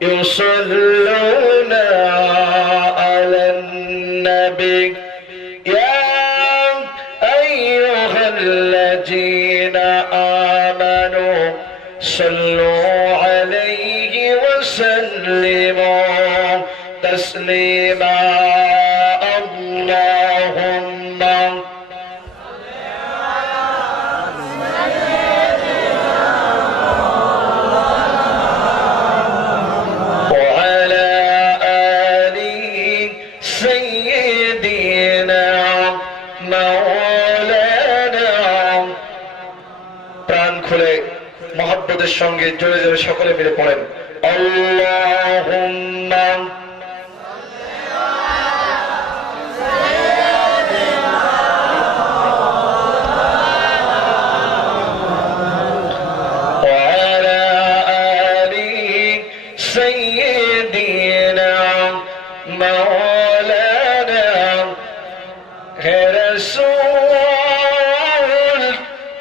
يصلون على النبي يا أيها الذين آمنوا صلوا عليه وسلموا تسليما اللهم وعلى آل سيدنا مولانا প্রাণ খুলে মহব্বতের সঙ্গে জোরে জোরে সকলে মিলে পড়েন আল্লাহুম্মা وعلى آل سيدنا مولانا হে রাসূল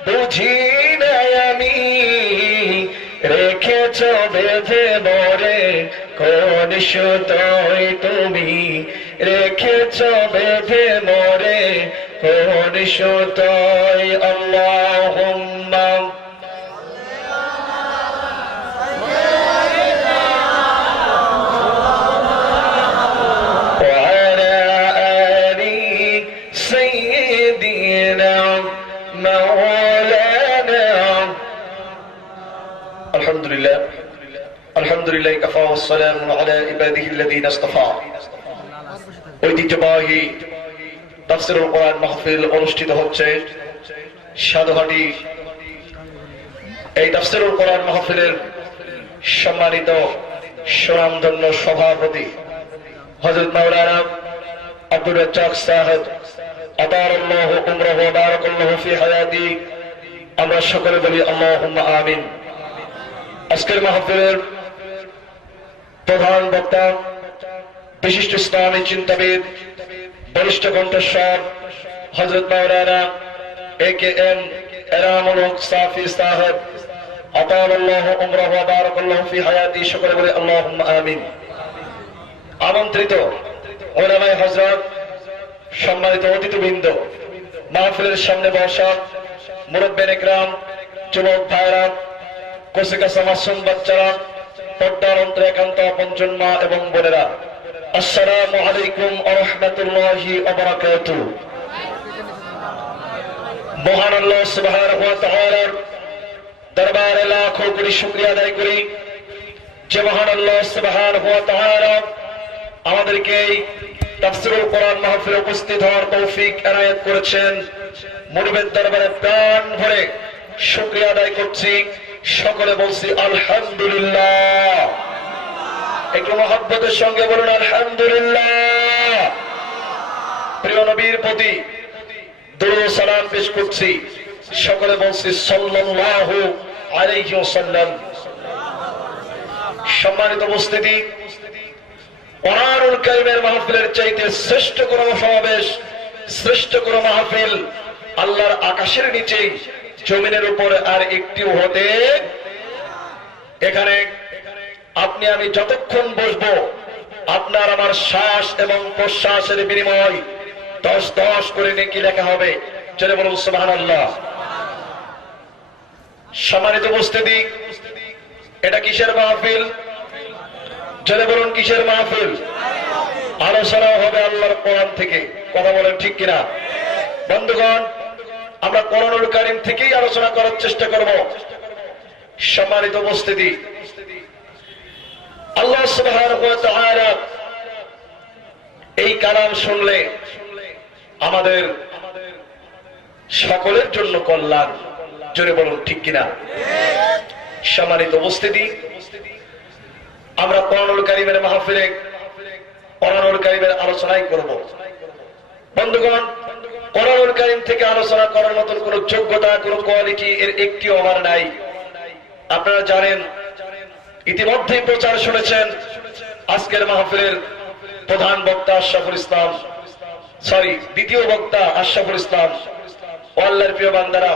বুঝি নাই আমি রেখেছ বেঁধে মোরে কোন সুতোয় তুমি রেখেছ বেঁধে মোরে কোন সুতোয় আল্লাহুম্মা وعلى آل سيدنا مولانا الحمد لله الحمد لله كفى والسلام على عباده الذين اصطفى ঐতিহ্যবাহী তাফসীরুল কোরআন মাহফিল অনুষ্ঠিত হচ্ছে সাধুহাটি এই তাফসীরুল কোরআন মাহফিলের সম্মানিত সুনামধন্য সভাপতি হযরত মাওলানা আব্দুর রাজ্জাক সাহেব আতারাল্লাহু উমরাহু ওয়া বারাকাল্লাহু ফি হায়াতি আমরা সকলে বলি আল্লাহুম্মা আমিন আজকের মাহফিলের প্রধান বক্তা বিশিষ্ট ইসলামী চিন্তাবিদ বরিষ্ঠ কণ্ঠস্বর হযরত মাওলানা AKM এনামুল হক সাফি সাহেব আতারাল্লাহু উমরাহু ওয়া বারাকাল্লাহু ফি হায়াতি সকলে বলি আল্লাহুম্মা আমিন আমন্ত্রিত উলামায়ে হযরত সম্মানিত অতিথিবৃন্দ মাহফিলের সামনে বসা মুরব্বিয়ান ইকরাম যুবক ভাইরা কোসিকা মাসুম বাচ্চারা পর্দার অন্তরে একান্ত আপনজন মা এবং বোনেরা আসসালামু আলাইকুম ওয়া রাহমাতুল্লাহি ওয়া বারাকাতুহু মহান আল্লাহ সুবহানাহু ওয়া তাআলার দরবারে লাখো কোটি শুকরিয়া আদায় করি যে মহান আল্লাহ সুবহানাহু ওয়া তাআলা আমাদেরকে তাফসীরুল কোরআন মাহফিলে উপস্থিত হওয়ার তৌফিক এনায়েত করেছেন মুনিবের দরবারে প্রাণ ভরে শুকরিয়া আদায় করছি সকলে বলছি আলহামদুলিল্লাহ একটু মহব্বতের সঙ্গে বলুন আলহামদুলিল্লাহ প্রিয় নবীর প্রতি দরুদ ও সালাম পেশ করছি সকলে বলছি সাল্লাল্লাহু আলাইহি ওয়াসাল্লাম সম্মানিত উপস্থিতি কোরআনুল কারীমের মাহফিলের চাইতে শ্রেষ্ঠ কোন সমাবেশ শ্রেষ্ঠ কোন মাহফিল আল্লাহর আকাশের নিচে জমিনের উপরে আর একটিও হতে এখানে আপনি আমি যতক্ষণ বসবো আপনার আমার শ্বাস এবং প্রশ্বাসের বিনিময় 10 করে নেকি লেখা হবে জোরে বলুন সুবহানাল্লাহ সম্মানিত উপস্থিতি এটা কিসের মাহফিল জোরে বলুন কিসের মাহফিল আলোচনা হবে আল্লাহর কোরআন থেকে কথা বলেন ঠিক কিনা বন্ধুগণ আমরা কোরআনুল কারীম থেকেই আলোচনা করার চেষ্টা করব সম্মানিত উপস্থিতি আল্লাহ সুবহানাহু ওয়া তাআলা এই কালাম শুনলে আমাদের সকলের জন্য কল্যাণ জোরে বলুন ঠিক কিনা সম্মানিত উপস্থিতি আমরা কোরআনুল কারীমের মাহফিলে কোরআনুল কারীমের আলোচনাই করব বন্ধুগণ কোরআনুল কারীম থেকে আলোচনা করার মতন কোন যোগ্যতা কোন কোয়ালিটি এর একটিও আমার নাই আপনারা জানেন ইতিমধ্যেই প্রচার শুনেছেন আজকের মাহফিলের প্রধান বক্তা আশরাফুল ইসলাম দ্বিতীয় বক্তা আশরাফুল ইসলাম ও আল্লাহর প্রিয় বান্দারা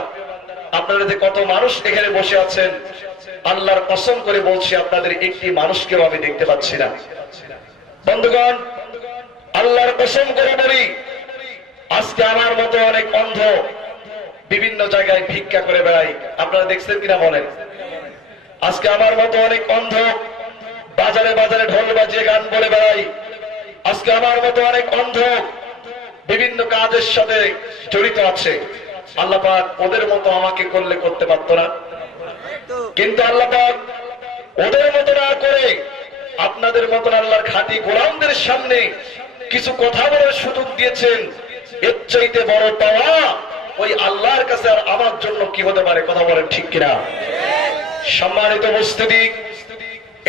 আপনারা যে কত মানুষ এখানে বসে আছেন আল্লাহর কসম করে বলছি আপনাদের একটি মানুষকেও আমি দেখতে পাচ্ছি না। বন্ধুগণ, আল্লাহর কসম করে বলি, আজকে আমার মতো অনেক অন্ধ বিভিন্ন জায়গায় ভিক্ষা করে বেড়াই। আপনারা দেখছেন কিনা বলেন? আজকে আমার মতো অনেক অন্ধ বাজারে বাজারে ঢোল বাজিয়ে গান বলে বেড়াই। আজকে আমার মতো অনেক অন্ধ বিভিন্ন কাজের সাথে জড়িত আছে। আল্লাহ পাক ওদের মতো আমাকে করলে করতে পারতো না, কিন্তু আল্লাহ পাক ওদের মতো না করে আপনাদের মতন আল্লাহর খাঁটি গোলামদের সামনে কিছু কথা বলার সুযোগ দিয়েছেন। এর চাইতে বড় পাওয়া ওই আল্লাহর কাছে আর আমার জন্য কি হতে পারে? কথা বলেন ঠিক কিনা? সম্মানিত উপস্থিতি,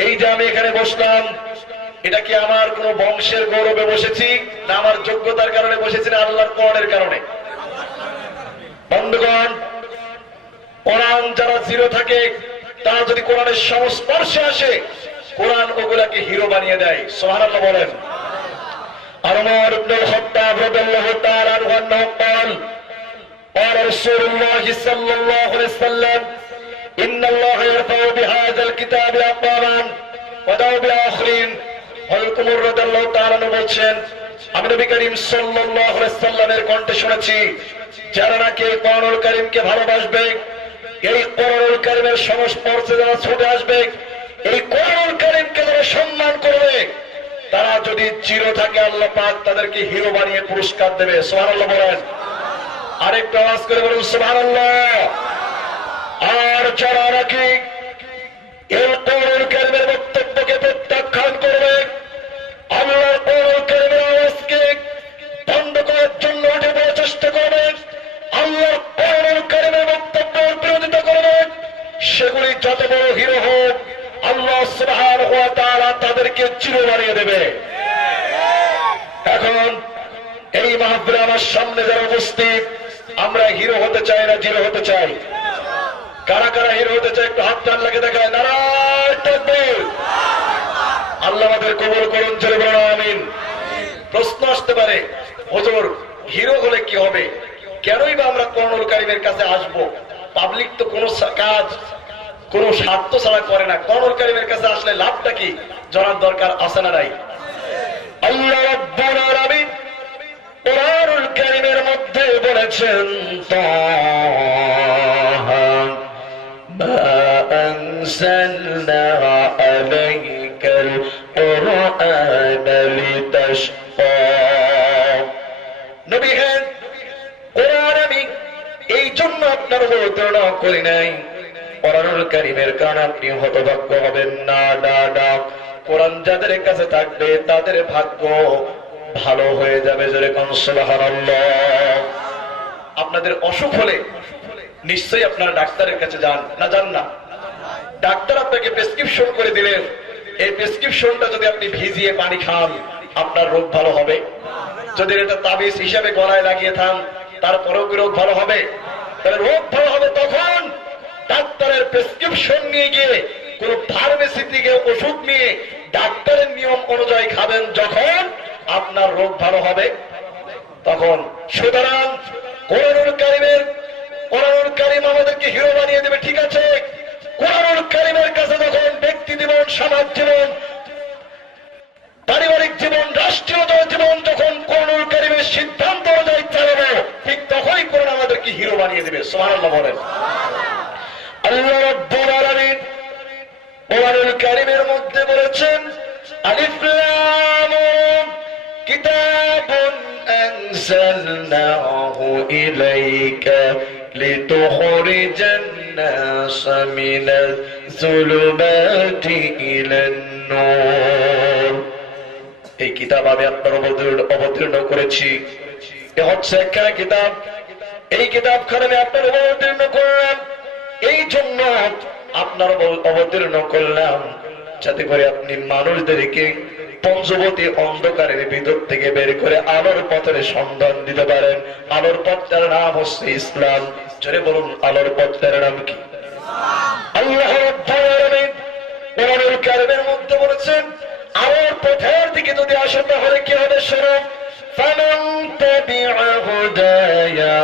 এই যে আমি এখানে বসলাম, এটা কি আমার কোন বংশের গৌরবে বসেছি, না আমার যোগ্যতার কারণে বসেছি, না আল্লাহর কোরআনের কারণে? বন্ধুগণ, কোরআন যারা জিরো থাকে তারা যদি কোরআনের সংস্পর্শে আসে, কোরআন ওগুলাকে হিরো বানিয়ে দেয়। সুবহানাল্লাহ বলেন। আর ওমর ইবনুল খাত্তাব রাদিয়াল্লাহু তাআলা আনহু قال قال رسول الله صلى الله عليه وسلم ان الله يرفع بهذا الكتاب اقواما ويضع باخرين। হযরত ওমর রাদিয়াল্লাহু তাআলা বলছেন, আমি নবী করিম সাল্লাল্লাহু আলাইহি সাল্লামের কণ্ঠে শুনেছি, যারা নাকি কোরআনুল কারীমকে ভালোবাসবে, এই কোরআনুল কারীমের সংস্পর্শে যারা ছুটে আসবে, এই কোরআনুল কারীমকে যারা সম্মান করবে, তারা যদি চির থাকে আল্লাহ পাক তাদেরকে হিরো বানিয়ে পুরস্কার দেবে। সুবহানাল্লাহ বলেন। আরেকটু আওয়াজ করে বলুন সুবহানাল্লাহ। আর যারা নাকি এই কোরআনুল কারীমের বক্তব্যকে প্রত্যাখ্যান করবে, আল্লাহর কোরআনুল কারীমের আওয়াজকে বন্ধ করার জন্য উঠে পড়ার চেষ্টা করবে, আল্লাহর কোরআনুল কারীমের বক্তব্যের বিরোধিতা করবে, সেগুলি যত বড় হিরো হোক আল্লাহ সুবহানাহু ওয়া তাআলা তাদেরকে চির বানিয়ে দেবে। এখন এই মাহফিলে আমার সামনে যারা উপস্থিত, আমরা হিরো হতে চাই না জিরো হতে চাই? কারা কারা হিরো হতে চাই একটু হাত টান লাগে দেখায়। নারায়ে তাকবীর। আল্লাহ আমাদের কবুল করুন, জোরে বলুন আমিন। প্রশ্ন আসতে পারে, হুজুর হিরো হলে কি হবে? কেনই বা আমরা কোরআনুল কারীমের কাছে আসব? পাবলিক তো কোনো কাজ কোন স্বার্থ ছাড়া করে না, কোরআনুল কারীমের কাছে আসলে লাভটা কি জানার দরকার আছে না নাই? আল্লাহ রাব্বুল আলামিন কোরআনুল কারীমের মধ্যে বলেছেন, তাহা মা আনজালনা আলাইকাল কুরআনা লিতাশকা। নবী হে, কোরআন আমি এই জন্য আপনার অবতীর্ণ করি নাই কোরআনুল কারীমের কারণে আপনি হতভাগ্য হবেন না। না না, কোরআন যাদের কাছে থাকবে তাদের ভাগ্য ভালো হয়ে যাবে। জোরে কোন সুবহানাল্লাহ। আপনাদের অসুখ হলে নিশ্চয়ই আপনারা ডাক্তারের কাছে যান না? যান না? ডাক্তার আপনাকে প্রেসক্রিপশন করে দিলেন, এই প্রেসক্রিপশনটা যদি আপনি ভিজিয়ে পানি খান আপনার রোগ ভালো হবে? যদি এটা তাবিজ হিসাবে গলায় লাগিয়ে থান তারপরেও কি রোগ ভালো হবে? তাহলে রোগ ভালো হবে তখন ডাক্তারের প্রেসক্রিপশন নিয়ে গিয়ে কোন ফার্মেসি থেকে ওষুধ নিয়ে ডাক্তারের নিয়ম অনুযায়ী খাবেন, যখন আপনার রোগ ভালো হবে তখন। সুতরাং কোরআনুল কারীম আমাদেরকে হিরো বানিয়ে দেবে, ঠিক আছে? কোরআনুল কারীমের কাছে যখন ব্যক্তি জীবন, সমাজ জীবন, পারিবারিক জীবন, রাষ্ট্রীয় জীবন যখন কোরআনুল কারীমের সিদ্ধান্ত অনুযায়ী চালাবো, ঠিক তখনই কোরআন আমাদেরকে হিরো বানিয়ে দেবে। সুবহানাল্লাহ বলেন। আল্লাহ রাব্বুল আলামিন কোরআনুল কারীমের মধ্যে বলেছেন, আলিফ লাম মিম কিতাবুন আনজালনাহু ইলাইকা লিতুখরিজান নাস মিনাজ যুলুমাতি ইলান নূর। এই কিতাব আমি আপনার অবতীর্ণ করেছি। এ হচ্ছে একখানা কিতাব, এই কিতাবখানা আমি আপনার অবতীর্ণ করলাম, এই জন্য আপনার অবতীর্ণ করলাম যাতে করে আপনি মানুষদেরকে পঞ্চবতী অন্ধকারের ভিতর থেকে বের করে আলোর পথের সন্ধান দিতে পারেন। আলোর পথটার নাম হচ্ছে ইসলাম। জোরে বলুন, আলোর পথটার নাম কি? আল্লাহ রাব্বুল আলামিন কোরআনুল কারীমের মধ্যে বলেছেন, আলোর পথের দিকে যদি আসো তাহলে কি হবে? শুনুন, ফামান তাবিআ হুদায়া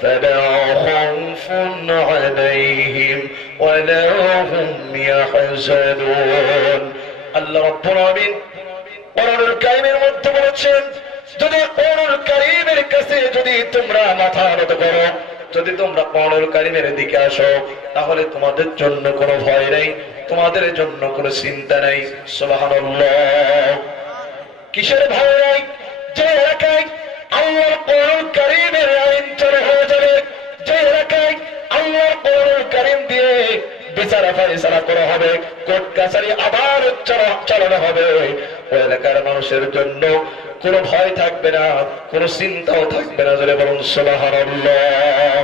ফালা খাউফুন আলাইহিম ولا هم يحزنون আল্লাহ রাব্বুল আলামিন কোরআনুল কারীমের মধ্যে বলেছেন যদি কোরআনুল কারীমের কাছে যদি তোমরা মাথা নত করো, যদি তোমরা কোরআনুল কারীমের দিকে আসো, তাহলে তোমাদের জন্য কোনো ভয় নেই, তোমাদের জন্য কোনো চিন্তা নেই। সুবহানাল্লাহ। কিসের ভয় নেই? যে এলাকায় আল্লাহর কোরআনুল কারীমের আইন চালু হয়ে যাবে, যে এলাকায় আল্লাহর কোরআনুল কারীম দিয়ে বিচার ফায়সালা করা হবে, কোর্ট কাছারি আবার চালানো হবে, ওই এলাকার মানুষের জন্য কোনো ভয় থাকবে না, কোনো চিন্তাও থাকবে না। জোরে বলুন সুবহানাল্লাহ।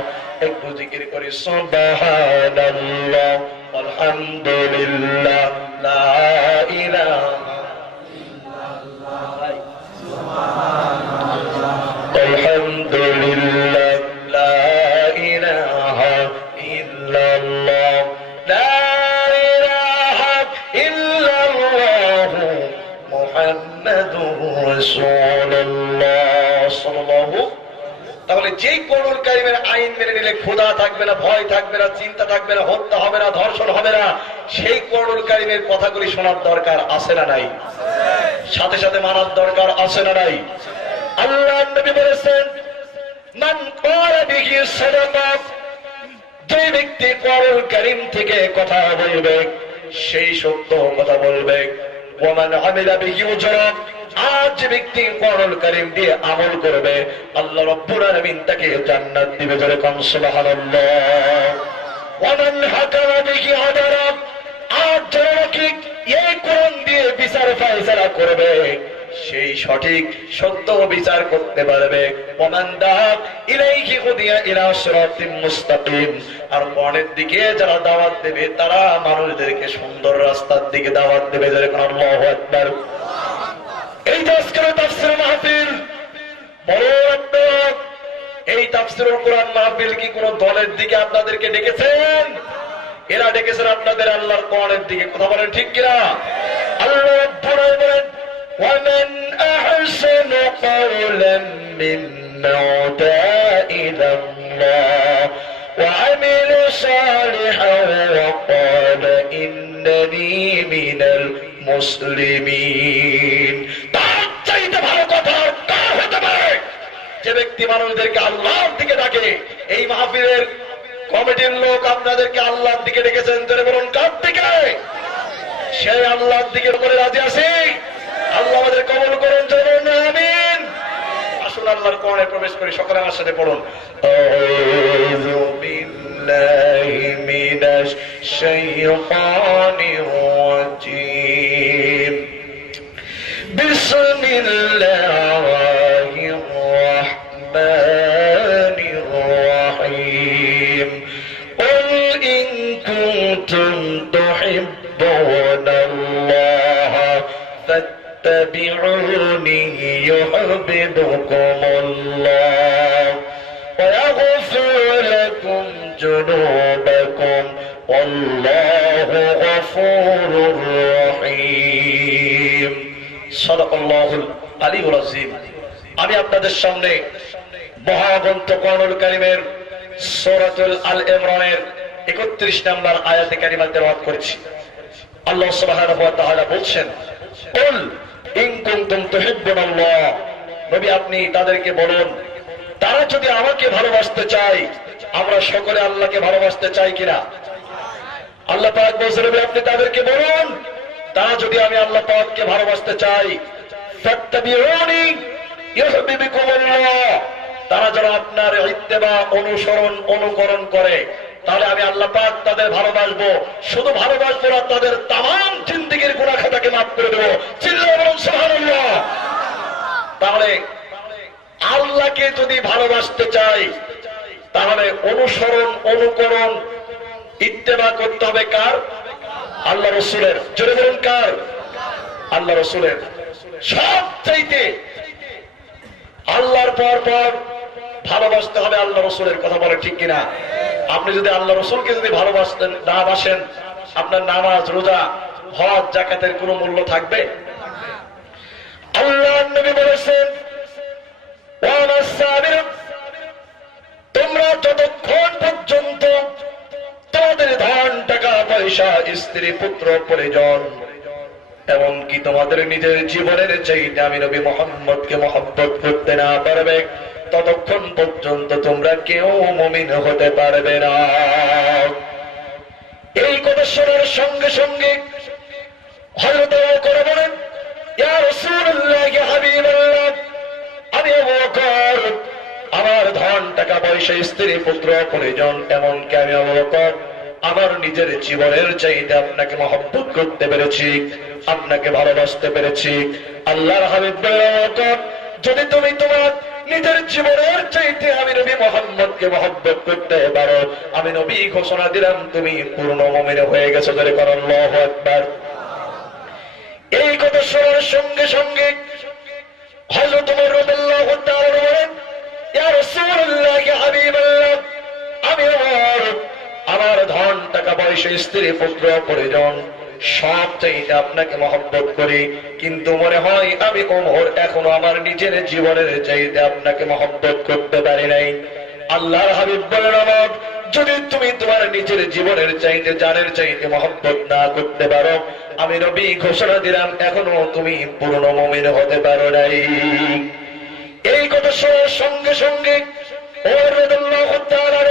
একটু জিকির করি সুবহানাল্লাহ, আলহামদুলিল্লাহ, লা ইলাহা ইল্লাল্লাহ, সুবহানাল্লাহ, আলহামদুলিল্লাহ, লা ইলাহা ইল্লাল্লাহ, লা ইলাহা ইল্লাল্লাহ, মুহাম্মাদুর রাসূলুল্লাহ সাল্লাল্লাহু। তাহলে যেই কোরআনুল কারীমের আইন মেনে নিলে ক্ষুধা থাকবে না, ভয় থাকবে না, চিন্তা থাকবে না, হত্যা হবে না, ধর্ষণ হবে না, সেই কোরআনুল কারীমের কথাগুলি শোনার দরকার আছে না নাই? সাথে সাথে মানার দরকার আছে না নাই? আল্লাহর নবী বলেছেন মান ক্বালা বিহি সাদাকা, যে ব্যক্তি কোরআনুল কারীম থেকে কথা বলবে সেই সত্য কথা বলবে। ওয়া মান আমিলা বিহি উজরা, আর যে ব্যক্তি কোরআনুল কারীম দিয়ে আমল করবে আল্লাহ রাব্বুল আলামিন তাকে জান্নাত দিবে। জোরে কোন সুবহানাল্লাহ। ওয়া মান হাকামা বিহি আদালা, আর যারা নাকি এই কোরআন দিয়ে বিচার ফায়সালা করবে সেই সঠিক সত্য বিচার করতে পারবে। ওয়া মান দাআ ইলাইহি হুদিয়া ইলা সিরাতিন মুস্তাকিম, আর কোরআনের দিকে যারা দাওয়াত দেবে তারা মানুষদেরকে সুন্দর রাস্তার দিকে দাওয়াত দেবে। জোরে কোন আল্লাহু আকবার। এই আজকের তাফসীর মাহফিল বড়, এই তাফসীরুল কোরআন মাহফিল কি কোন দলের দিকে আপনাদেরকে ডেকেছেন? এরা ডেকেছেন আপনাদের আল্লাহর কোরআনের দিকে। কথা বলেন ঠিক কিনা? আল্লাহ রাব্বুল আলামিন বলেন ওয়া মান আহসানু কাওলান মিম্মান দাআ ইলাল্লাহ ওয়া আমিলা সালিহান ওয়া ক্বালা ইন্নানী মিনাল মুসলিমিন। তার চাইতে ভালো কথা কার হতে পারে? যে ব্যক্তি মানুষদেরকে আল্লাহর দিকে ডাকে। এই মাহফিলের কমিটির লোক আপনাদেরকে আল্লাহর দিকে ডেকেছেন, জোরে বলুন কার দিকে? সেই আল্লাহর দিকে করে রাজি আছি। আল্লাহ আমাদের কবুল করুন, জোরে বলুন আমিন। আসুন আল্লাহর কোরআনে প্রবেশ করি, সকলে আমার সাথে পড়ুন। আউযু বিল্লাহি মিনাশ শাইতানির রাজীম। বিসমিল্লাহির রাহমানির রাহিম। কুল ইন কুনতুম তুহিব্বুনাল্লাহ ফাত্তাবিউনি ইউহিব্বুকুমুল্লাহ ওয়া ইয়াগফির লাকুম যুনুবাকুম ওয়াল্লাহু গফুরুর রহিম। সাদাকাল্লাহুল আলিয়্যুল আযীম। আমি আপনাদের সামনে মহাগ্রন্থ কোরআনুল কারীমের সূরাতুল আল ইমরানের 31 নম্বর আয়াতে কারিমা তেলাওয়াত করেছি। আল্লাহ সুবহানাহু ওয়া তাআলা বলছেন কুল ইন কুনতুম তুহিব্বুনাল্লাহ, নবী আপনি তাদেরকে বলুন তারা যদি আমাকে ভালোবাসতে চায়, আমরা সকলে আল্লাহকে ভালোবাসতে চাই কিনা? আল্লাহ পাক বলেছেন নবী আপনি তাদেরকে বলুন তারা যদি আমি আল্লাহ পাককে ভালোবাসতে চাই, ফাত্তাবিউনি ইউহিব্বুকুমুল্লাহ, তারা যারা আপনার ইত্তেবা অনুসরণ অনুকরণ করে তাহলে আমি আল্লাহ পাক তাদের ভালোবাসবো। শুধু ভালোবাসবো না, তাদের তামাম জিন্দেগীর গুনাহ খাতাকে মাফ করে দেবো। চিল্লায়ে বলুন সুবহানাল্লাহ। তাহলে আল্লাহকে যদি ভালোবাসতে চাই তাহলে অনুসরণ অনুকরণ ইত্তেবা করতে হবে কার? আল্লাহ রাসূলের। জোরে বলুন কার? আল্লাহ রাসূলের। সব চাইতে আল্লাহর পর ভালোবাসতে হবে আল্লাহ রাসূলের। কথা বলে ঠিক কিনা? আপনি যদি আল্লাহ রাসূলকে যদি ভালোবাসতেন না বাসেন, আপনার নামাজ রোজা হজ যাকাতের কোনো মূল্য থাকবে? আল্লাহর নবী বলেছেন তোমরা যতক্ষণ পর্যন্ত তোমাদের ধন টাকা পয়সা স্ত্রী পুত্র পরিজন এমনকি তোমাদের নিজের জীবনের চাইতে আমি নবী মুহাম্মদকে মহব্বত করতে না পারবে ততক্ষণ পর্যন্ত তোমরা কেউ মুমিন হতে পারবে না। এই কথা শোনার সঙ্গে সঙ্গে হযরত আবু বকর বলেন, ইয়া রাসূলুল্লাহ, ইয়া হাবিবাল্লাহ, আমি আবু বকর আমার ধন টাকা পয়সা স্ত্রী পুত্র পরিজন এমনকি আমি আবু বকর আমার নিজের জীবনের চাইতে আপনাকে মহব্বত করতে পেরেছি, আপনাকে ভালোবাসতে পেরেছি। আল্লাহর হাবিব বলেন, যদি তুমি তোমার নিজের জীবনের চাইতে আমি নবী মুহাম্মদকে মহব্বত করতে পারো, আমি নবী ঘোষণা দিলাম তুমি পূর্ণ মুমিন হয়ে গেছো। ধরে করো আল্লাহু আকবার। এই কথা শোনার সঙ্গে সঙ্গে হযরত ওমর রাদিয়াল্লাহু তাআলা বলেন, ইয়া রাসূলুল্লাহ, ইয়া হাবিবাল্লাহ, আমি আমার ধন টাকা পয়সা স্ত্রী পুত্র পরিজন সব চাইতে আপনাকে মহব্বত করি, কিন্তু মনে হয় আমি ওমর এখনো আমার নিজের জীবনের চাইতে আপনাকে মহব্বত করতে পারি নাই। আল্লাহর হাবিব বলেন, আমার যদি তুমি তোমার নিজের জীবনের চাইতে জানের চাইতে মহব্বত না করতে পারো, আমি নবী ঘোষণা দিলাম এখনো তুমি পূর্ণ মুমিন হতে পারো নাই। এই কথা শোনার সঙ্গে সঙ্গে ওমর রাদিয়াল্লাহু তাআলা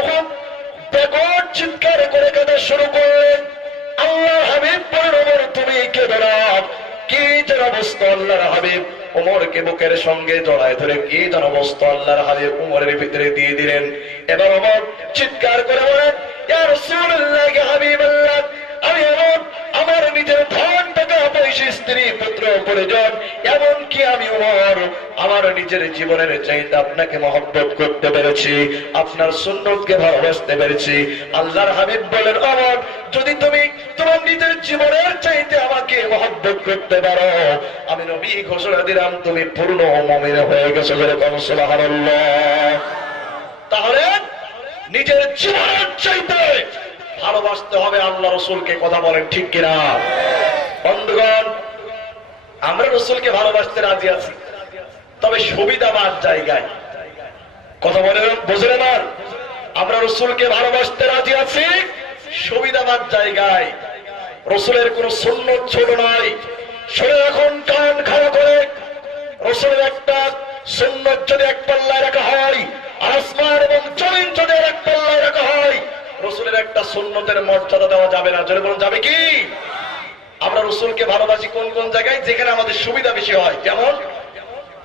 বেকট চিৎকার করে কাঁদা শুরু করলেন। আল্লাহর হাবিব বলেন, ওমর তুমি কেঁদো না। কি যেন অবস্থা আল্লাহর হাবিব ওমরকে বুকের সঙ্গে জড়ায় ধরে কি যেন অবস্থা আল্লাহর হাবিব ওমরের ভিতরে দিয়ে দিলেন। এবার ওমর চিৎকার করে বলেন, ইয়া রাসূলুল্লাহ, ইয়া হাবিবাল্লাহ, আমি আমার নিজের ধন টাকা পয়সা স্ত্রী পুত্র পরিজন এমনকি আমি ওমর আমার নিজের জীবনের চাইতে আপনাকে মহব্বত করতে পেরেছি, আপনার সুন্নতকে ভালোবাসতে পেরেছি। আল্লাহর হাবিব বলেন, ওমর যদি তুমি তোমার নিজের জীবনের চাইতে আমাকে মহব্বত করতে পারো, আমি নবী ঘোষণা দিলাম তুমি পূর্ণ মুমিন হয়ে গেছো। সুবহানাল্লাহ। তাহলে নিজের জীবনের চাইতে ভালোবাসতে হবে আল্লাহ রসুলকে। কথা বলেন ঠিক কিনা? বন্ধুগণ, আমরা রসুলকে ভালোবাসতে রাজি আছি, তবে সুবিধাবাদ জায়গায়। কথা বলে বুঝলেন? আর আমরা রসুলকে ভালোবাসতে রাজি আছি সুবিধাবাদ জায়গায়। রসুলের কোন সুন্নত ছোট নয়। শুনে এখন কান খাড়া করে, রসুলের একটা সুন্নত যদি এক পাল্লায় রাখা হয়, আসমান এবং জমিন যদি এক পাল্লায় রাখা হয়, রসুলের একটা সুন্নতের মর্যাদা দেওয়া যাবে না। জোরে বলুন, যাবে কি? আমরা রসুলকে ভালোবাসি কোন কোন জায়গায়? যেখানে আমাদের সুবিধা বেশি হয়। যেমন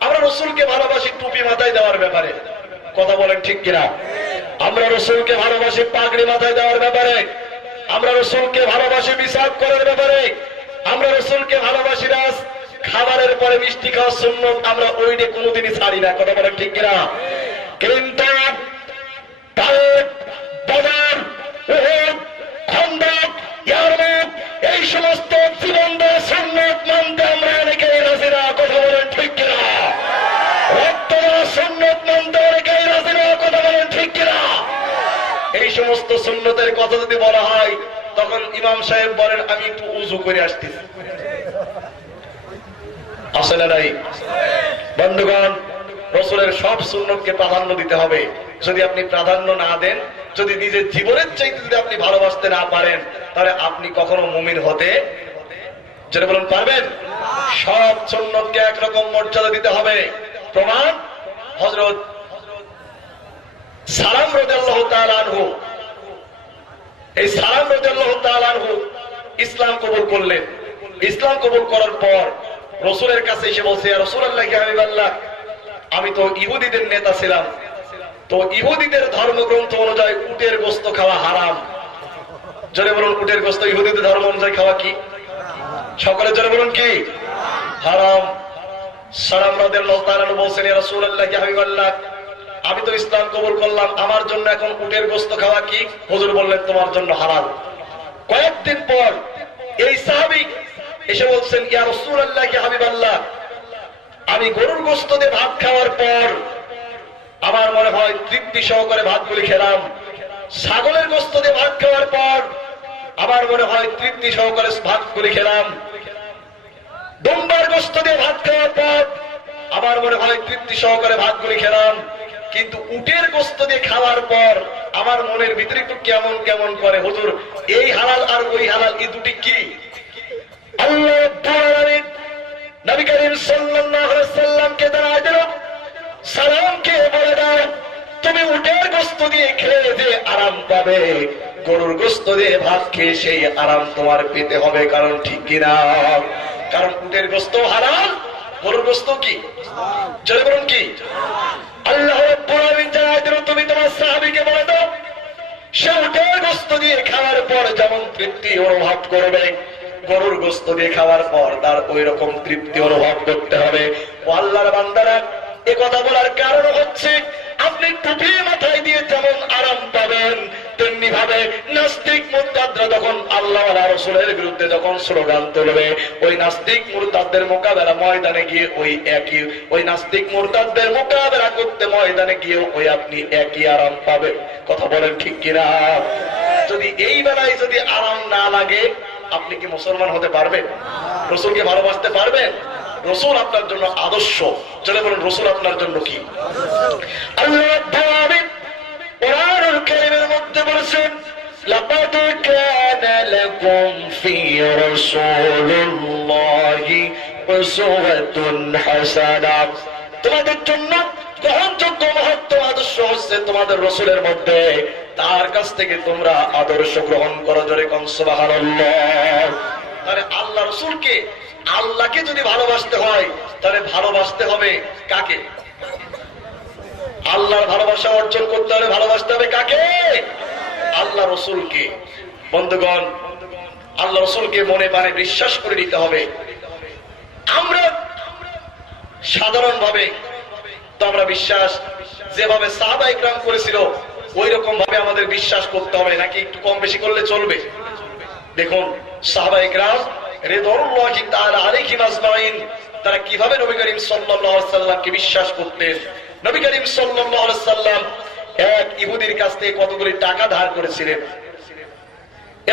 আমরা রসুলকে ভালোবাসি টুপি মাথায় দেওয়ার ব্যাপারে। কথা বলেন ঠিক কিনা? আমরা রসুলকে ভালোবাসি পাগড়ি মাথায় দেওয়ার ব্যাপারে। আমরা রসুলকে ভালোবাসি মিসাক করার ব্যাপারে। আমরা রসুলকে ভালোবাসি রাস খাবারের পরে মিষ্টি খাওয়ার সুন্নত, আমরা ওইটা কোনোদিনই ছাড়ি না। কথা বলেন ঠিক কিনা? কিন্তু বদর, উহুদ, খন্দক, ইয়ারমুক এই সমস্ত জীবন সুন্নত মানতে আমরা অনেকেই রাজি না। কথা বলেন ঠিক কিনা? রক্ত সুন্নত মানতে অনেকেই রাজি না। কথা বলেন ঠিক কিনা? এই সমস্ত সুন্নতের কথা যদি বলা হয়, তখন ইমাম সাহেব বলেন আমি একটু উজু করে আসতেছি। আসলে নাই? বন্ধুগণ, রসুলের সব সুন্নতকে প্রাধান্য দিতে হবে। যদি আপনি প্রাধান্য না দেন, যদি নিজের জীবনের চাইতে যদি আপনি ভালোবাসতে না পারেন, তাহলে আপনি কখনো মুমিন হতে যেটা বলুন পারবেন? সব সুন্নতকে একরকম মর্যাদা দিতে হবে। প্রমাণ হযরত সালাম রাদিয়াল্লাহু তাআলা আনহু। এই সালাম রাদিয়াল্লাহু তাআলা আনহু ইসলাম কবুল করলেন। ইসলাম কবুল করার পর রসুলের কাছে এসে বলছে, ইয়া রাসূলুল্লাহ, ইয়া হাবিবাল্লাহ, আমি তো ইহুদিদের নেতা ছিলাম, তো ইহুদিদের ধর্মগ্রন্থ অনুযায়ী উটের গোশত খাওয়া হারাম। জোরে বলুন, উটের গোশত ইহুদিদের ধর্ম অনুযায়ী খাওয়া কি? সকলে জোরে বলুন, কি? হারাম। সালাম রাদিয়াল্লাহু তাআলা বলছেন, ইয়া রাসূলুল্লাহ, ইয়া হাবিবাল্লাহ, আমি তো ইসলাম কবুল করলাম, আমার জন্য এখন উটের গোশত খাওয়া কি? হুজুর বললেন তোমার জন্য হালাল। কয়েকদিন পর এই সাহাবী এসে বলছেন, ইয়া রাসূলুল্লাহ, ইয়া হাবিবাল্লাহ, আমি গরুর গোশত দিয়ে ভাত খাওয়ার পর আমার মনে হয় তৃপ্তি সহকারে ভাতগুলি খেলাম। ছাগলের গোশত দিয়ে ভাত খাওয়ার পর আমার মনে হয় তৃপ্তি সহকারে ভাতগুলি খেলাম। দুম্বার গোশত দিয়ে ভাত খাওয়ার পর আমার মনে হয় তৃপ্তি সহকারে ভাতগুলি খেলাম। কিন্তু উটের গোশত দিয়ে খাওয়ার পর আমার মনের ভিতরে একটু কেমন কেমন করে, হুজুর এই হালাল আর ওই হালাল এই দুটি কি? আল্লাহ নবী করিম সাল্লাল্লাহু আলাইহি সাল্লামকে দাঁড়ায় দিল, সালামকে বলে দাও তুমি উটের গোশত দিয়ে খেয়ে যে আরাম পাবে, গরুর গোশত দিয়ে ভাত খেয়ে সেই আরাম তোমার পেতে হবে। কারণ ঠিক কিনা? কারণ উটের গোশত হালাল, গরুর গোশত কি? জোরে বলুন কি? আল্লাহ রাব্বুল আলামিন জানায় দিল তুমি তোমার সাহাবীকে বলে দাও সে উটের গোশত দিয়ে খাওয়ার পর যেমন তৃপ্তি অনুভব করবে, গরুর গোশত দিয়ে খাওয়ার পর তার ওই রকম তৃপ্তি অনুভব করতে হবে। ও আল্লাহর বান্দারা, এ কথা বলার কারণ হচ্ছে আপনি টুপি মাথায় দিয়ে যেমন আরাম পাবেন, তেমনি ভাবে নাস্তিক মুরতাদরা যখন আল্লাহ ওয়া রাসূলের বিরুদ্ধে যখন স্লোগান তুলবে, ওই নাস্তিক মুরতাদদের মোকাবেলা ময়দানে গিয়ে ওই নাস্তিক মুরতাদদের মোকাবেলা করতে ময়দানে গিয়ে ওই আপনি একই আরাম পাবেন। কথা বলেন ঠিক কিনা? যদি এই বেলায় যদি আরাম না লাগে আপনি কি মুসলমান হতে পারবেন? রাসূলকে ভালোবাসতে পারবেন? রাসূল আপনার জন্য আদর্শ। চলে বলুন রাসূল আপনার জন্য কি? আল্লাহ কোরআনুল কারীমের মধ্যে বলেছেন লাকাদ কানা লাকুম ফি রাসূলিল্লাহি উসওয়াতুন হাসানাহ। তোমাদের জন্য গ্রহণযোগ্য মহত্ব আদর্শ হচ্ছে তোমাদের রাসূলের মধ্যে, তার কাছ থেকে তোমরা আদর্শ গ্রহণ করো। জোরে কোন সুবহানাল্লাহ। তাহলে আল্লাহ রাসূলকে, আল্লাহকে যদি ভালোবাসতে হয় তাহলে ভালোবাসতে হবে কাকে? আল্লাহর ভালোবাসা অর্জন করতে হলে ভালোবাসতে হবে কাকে? আল্লাহ রাসূলকে। বন্ধুগণ, আল্লাহ রাসূলকে মনে প্রাণে বিশ্বাস করে নিতে হবে। আমরা সাধারণ ভাবে তো আমরা বিশ্বাস যেভাবে সাহাবায়ে কেরাম করেছিল ওই রকম ভাবে আমাদের বিশ্বাস করতে হবে, নাকি একটু কম বেশি করলে চলবে? দেখুন সাহাবায়ে কেরাম রিদওয়ানুল্লাহি তাআলা আলাইহিম আজমাইন তারা কিভাবে নবী করিম সাল্লাল্লাহু আলাইহি সাল্লামকে বিশ্বাস করতেন। নবী করিম সাল্লাল্লাহু আলাইহি সাল্লাম এক ইহুদির কাছ থেকে কতগুলি টাকা ধার করেছিলেন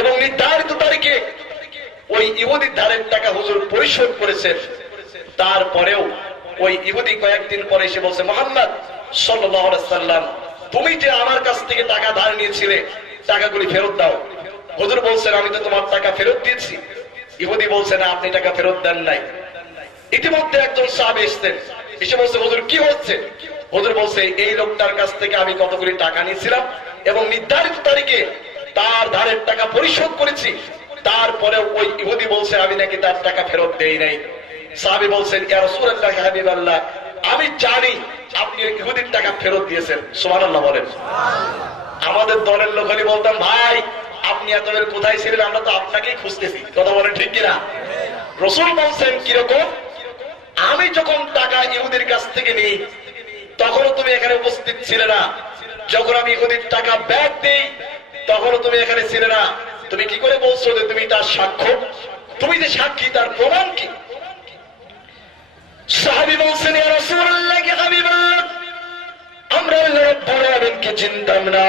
এবং নির্ধারিত তারিখে ওই ইহুদির ধারের টাকা হুজুর পরিশোধ করেছেন। তারপরেও ওই ইহুদি কয়েকদিন পরে এসে বলছে, মুহাম্মদ সাল্লাল্লাহু আলাইহি সাল্লাম তুমি যে আমার কাছ থেকে টাকা ধার নিয়েছিলে টাকাগুলি ফেরত দাও। হুজুর বলছেন আমি তো তোমার টাকা ফেরত দিয়েছি। ইহুদি বলছে না আপনি টাকা ফেরত দেন নাই। ইতিমধ্যে একজন সাহাবী এসেছেন, এসে বলছে হুজুর কি হচ্ছে? হুজুর বলছে এই লোকটার কাছ থেকে আমি কতগুলি টাকা নিয়েছিলাম এবং নির্ধারিত তারিখে তার ধারের টাকা পরিশোধ করেছি, তারপরে ওই ইহুদি বলছে আমি নাকি তার টাকা ফেরত দেই নাই। সাহাবী বলছেন ইয়া রাসূলুল্লাহ ইয়া হাবিবাল্লাহ আমি জানি আপনি ইহুদির টাকা ফেরত দিয়েছেন। সুবহানাল্লাহ বলেন। আমাদের দলের লোক হলে বলতাম ভাই আপনি এতদিন কোথায় ছিলেন, আমরা তো আপনাকেই খুঁজতেছি। কথা বলেন ঠিক কিনা? রাসূল বলছেন কিরকম? আমি যখন টাকা ইহুদির কাছ থেকে নিই তখনও তুমি এখানে উপস্থিত ছিলে না, যখন আমি ইহুদির টাকা ব্যাক দিই তখনও তুমি এখানে ছিলে না। তুমি কি করে বলছো যে তুমি তার সাক্ষ্য? তুমি যে সাক্ষী তার প্রমাণ কি? সাহাবী বলছেন ইয়া রাসূলুল্লাহ ইয়া হাবিবাল্লাহ আমরা আল্লাহ রাব্বুল আলামিনকে চিনতাম না,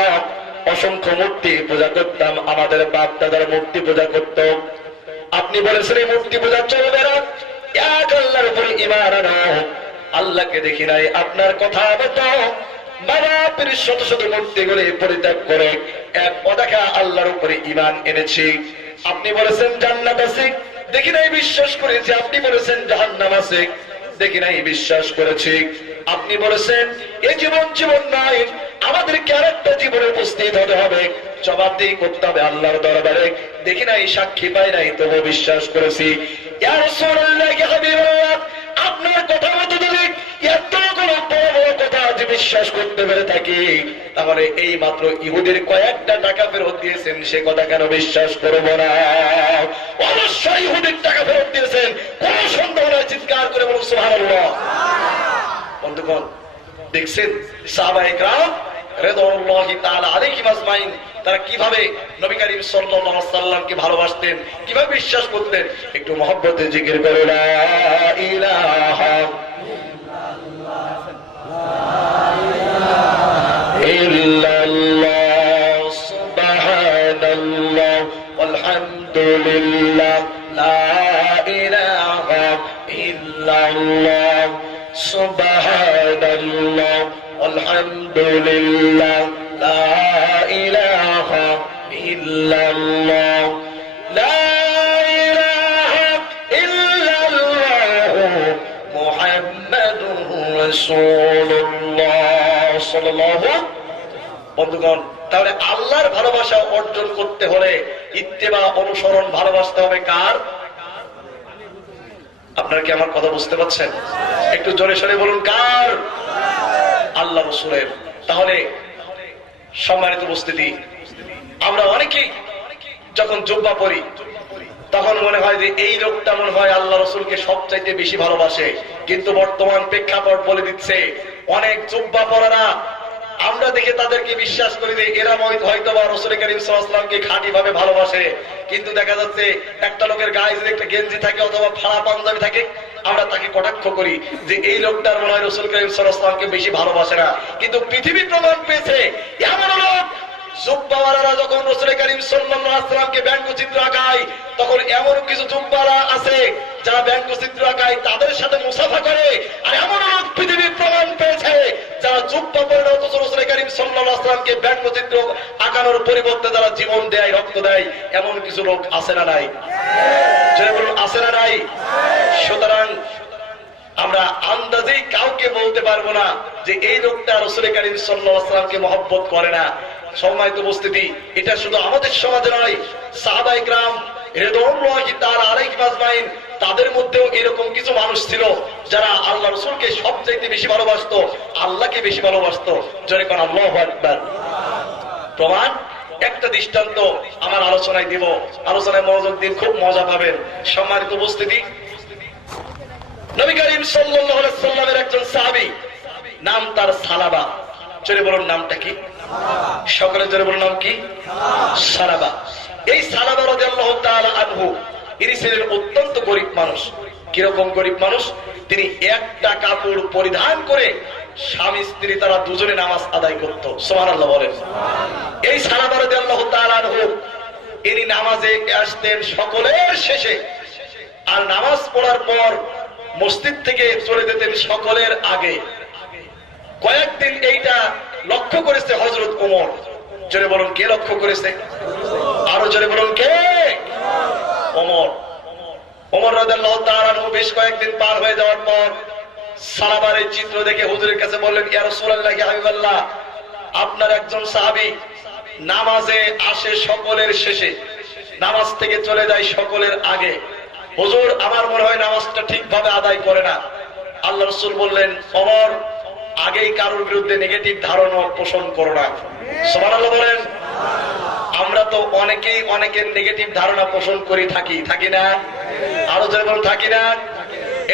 অসংখ্য মূর্তি পূজা করতাম, আমাদের বাপ দাদার মূর্তি পূজা করত। আপনি বলেছেন এই মূর্তি পূজা চলবে না, এক আল্লাহর উপরে ঈমান আনো। আল্লাহকে দেখি নাই, আপনার কথা মতো বাবা পীর শত শত মূর্তিগুলি পরিত্যাগ করে এক অদেখা আল্লাহর উপরে ঈমান এনেছি। আপনি বলেছেন জান্নাত আছে, দেখি নাই বিশ্বাস করেছি। আপনি বলেছেন জাহান্নাম আছে, দেখি নাই বিশ্বাস করেছি। আপনি বলেছেন এই জীবন জীবন নয়, আমাদেরকে আরেকটা জীবনে উপস্থিত হতে হবে, জবাবদিহি করতে হবে আল্লাহর দরবারে, দেখি নাই সাক্ষী পাই নাই তবু বিশ্বাস করেছি। ইয়া রাসূলুল্লাহ ইয়া হাবিবাল্লাহ আপনার কথা মতো যদি এতগুলো বড় বড় কথা যে বিশ্বাস করতে পেরে থাকি তাহলে এই মাত্র ইহুদির কয়েকটা টাকা ফেরত দিয়েছেন সে কথা কেন বিশ্বাস করব না? অবশ্যই ইহুদির টাকা ফেরত দিয়েছেন, কোন সন্দেহ নাই। চিৎকার করে বলুন সুবহানাল্লাহ। বন্ধুগণ দেখছেন সাহাবায়ে কেরাম রিদওয়ানুল্লাহি তাআলা আলাইহিম আজমাইন তারা কিভাবে নবী করিম সাল্লাল্লাহু আলাইহি সাল্লামকে ভালোবাসতেন, কিভাবে বিশ্বাস করতেন। একটু মহব্বতে জিকির করো লা ইলাহা ইল্লাল্লাহ সুবহানাল্লাহ আলহামদুলিল্লাহ লা ইলাহা ইল্লাল্লাহ সুবহানাল্লাহ আলহামদুলিল্লাহ লা ইলাহা ইল্লাল্লাহ লা ইলাহা ইল্লাল্লাহ মুহাম্মাদুর রাসূলুল্লাহ সাল্লাল্লাহু। বন্ধুগণ, তাহলে আল্লাহর ভালোবাসা অর্জন করতে হলে ইত্তেবা অনুসরণ ভালোবাসতে হবে কার? আপনারা কি আমার কথা বুঝতে পারছেন? একটু জোরে সোরে বলুন, কার? আল্লাহ রাসূলের। তাহলে সম্মানিত উপস্থিতি, আমরা অনেকেই যখন জুব্বা পরি তখন মনে হয় যে এই লোকটা মনে হয় আল্লাহ রাসূলকে সবচাইতে বেশি ভালোবাসে, কিন্তু বর্তমান প্রেক্ষাপট বলে দিচ্ছে অনেক জুব্বা পরারা আমরা দেখে তাদেরকে বিশ্বাস করি যে এরা হয়তো বা রাসূল কারীম সাল্লাল্লাহু আলাইহি ওয়াসাল্লামকে খাঁটি ভাবে ভালোবাসে, কিন্তু দেখা যাচ্ছে একটা লোকের গায়ে যদি একটা গেঞ্জি থাকে অথবা ফাড়া পাঞ্জাবি থাকে আমরা তাকে কটাক্ষ করি যে এই লোকটার মনে হয় রাসূল কারীম সাল্লাল্লাহু আলাইহি ওয়াসাল্লামকে বেশি ভালোবাসে না। কিন্তু পৃথিবী প্রমাণ পেয়েছে এমন লোক জুব্বাওয়ালারা যখন রাসূল কারীম সাল্লাল্লাহু আলাইহি ওয়াসাল্লামকে ব্যঙ্গচিত্র আঁকায় তখন এমন কিছু জুব্বাওয়ালা আছে যারা ব্যঙ্গচিত্র আঁকায় তাদের সাথে মুসাফা করে, আর এমন লোক পৃথিবী প্রমাণ পেয়েছে যারা জুব্বা পরে অথচ রাসূল কারীম সাল্লাল্লাহু আলাইহি ওয়াসাল্লামকে ব্যঙ্গচিত্র আঁকানোর পরিবর্তে যারা জীবন দেয়, রক্ত দেয়, এমন কিছু লোক আছে না নাই? যারা বলুন আছে না নাই? সুতরাং আমরা আন্দাজেই কাউকে বলতে পারবো না যে এই লোকটা রাসূল কারীম সাল্লাল্লাহু আলাইহি ওয়াসাল্লামকে মহব্বত করে না। সম্মানিত উপস্থিতি, এটা শুধু আমাদের সমাজে নয়, সাহাবায়ে কেরাম রিদওয়ানুল্লাহি তাআলা আলাইহিম আজমাইন তাদের মধ্যেও এরকম কিছু মানুষ ছিল যারা আল্লাহ রাসূলকে সবচাইতে বেশি ভালোবাসতো, আল্লাহকে বেশি ভালোবাসতো। জোরে কোন আল্লাহু আকবার। প্রমাণ একটা দৃষ্টান্ত আমার আলোচনায় দিব, আলোচনায় মনোযোগ দিন, খুব মজা পাবেন। সম্মানিত উপস্থিতি, নবী করিম সাল্লাল্লাহু আলাইহি ওয়াসাল্লামের একজন সাহাবী, নাম তার সালাবা। জোরে বলুন নামটা কি? সকলে জোরে বলুন নাম কি? সালাবা। এই সালাবা রাদিয়াল্লাহু তাআলা আনহু ইনি ছিলেন অত্যন্ত গরীব মানুষ। কিরকম গরীব মানুষ? তিনি একটা কাপড় পরিধান করে স্বামী স্ত্রী তারা দুজনে নামাজ আদায় করত। সুবহানাল্লাহ বলেন। এই সালাবা রাদিয়াল্লাহু তাআলা আনহু ইনি নামাজে আসতেন সকলের শেষে, আর নামাজ পড়ার পর মসজিদ থেকে চলে যেতেন সকলের আগে। কয়েকদিন এইটা লক্ষ্য করেছে হযরত ওমর। জোরে বলুন কে লক্ষ্য করেছে? আরো জোরে বলুন কে? ওমর। ওমর রাদিয়াল্লাহু তাআলা আনহু বেশ কয়েকদিন পার হয়ে যাওয়ার পর সাহাবার এই চিত্র দেখে হুজুরের কাছে বললেন, ইয়া রাসূলুল্লাহ, ইয়া হাবিবাল্লাহ, আপনার একজন সাহাবী নামাজে আসে সকলের শেষে, নামাজ থেকে চলে যায় সকলের আগে। হুজুর, আমার মনে হয় নামাজটা ঠিকভাবে আদায় করে না। আল্লাহ রাসূল বললেন, ওমর, আগেই কারোর বিরুদ্ধে নেগেটিভ ধারণা পোষণ করো না। সুবহানাল্লাহ বলেন। আমরা তো অনেকেই অনেকের নেগেটিভ ধারণা পোষণ করি থাকি না? আরো যেমন থাকি না?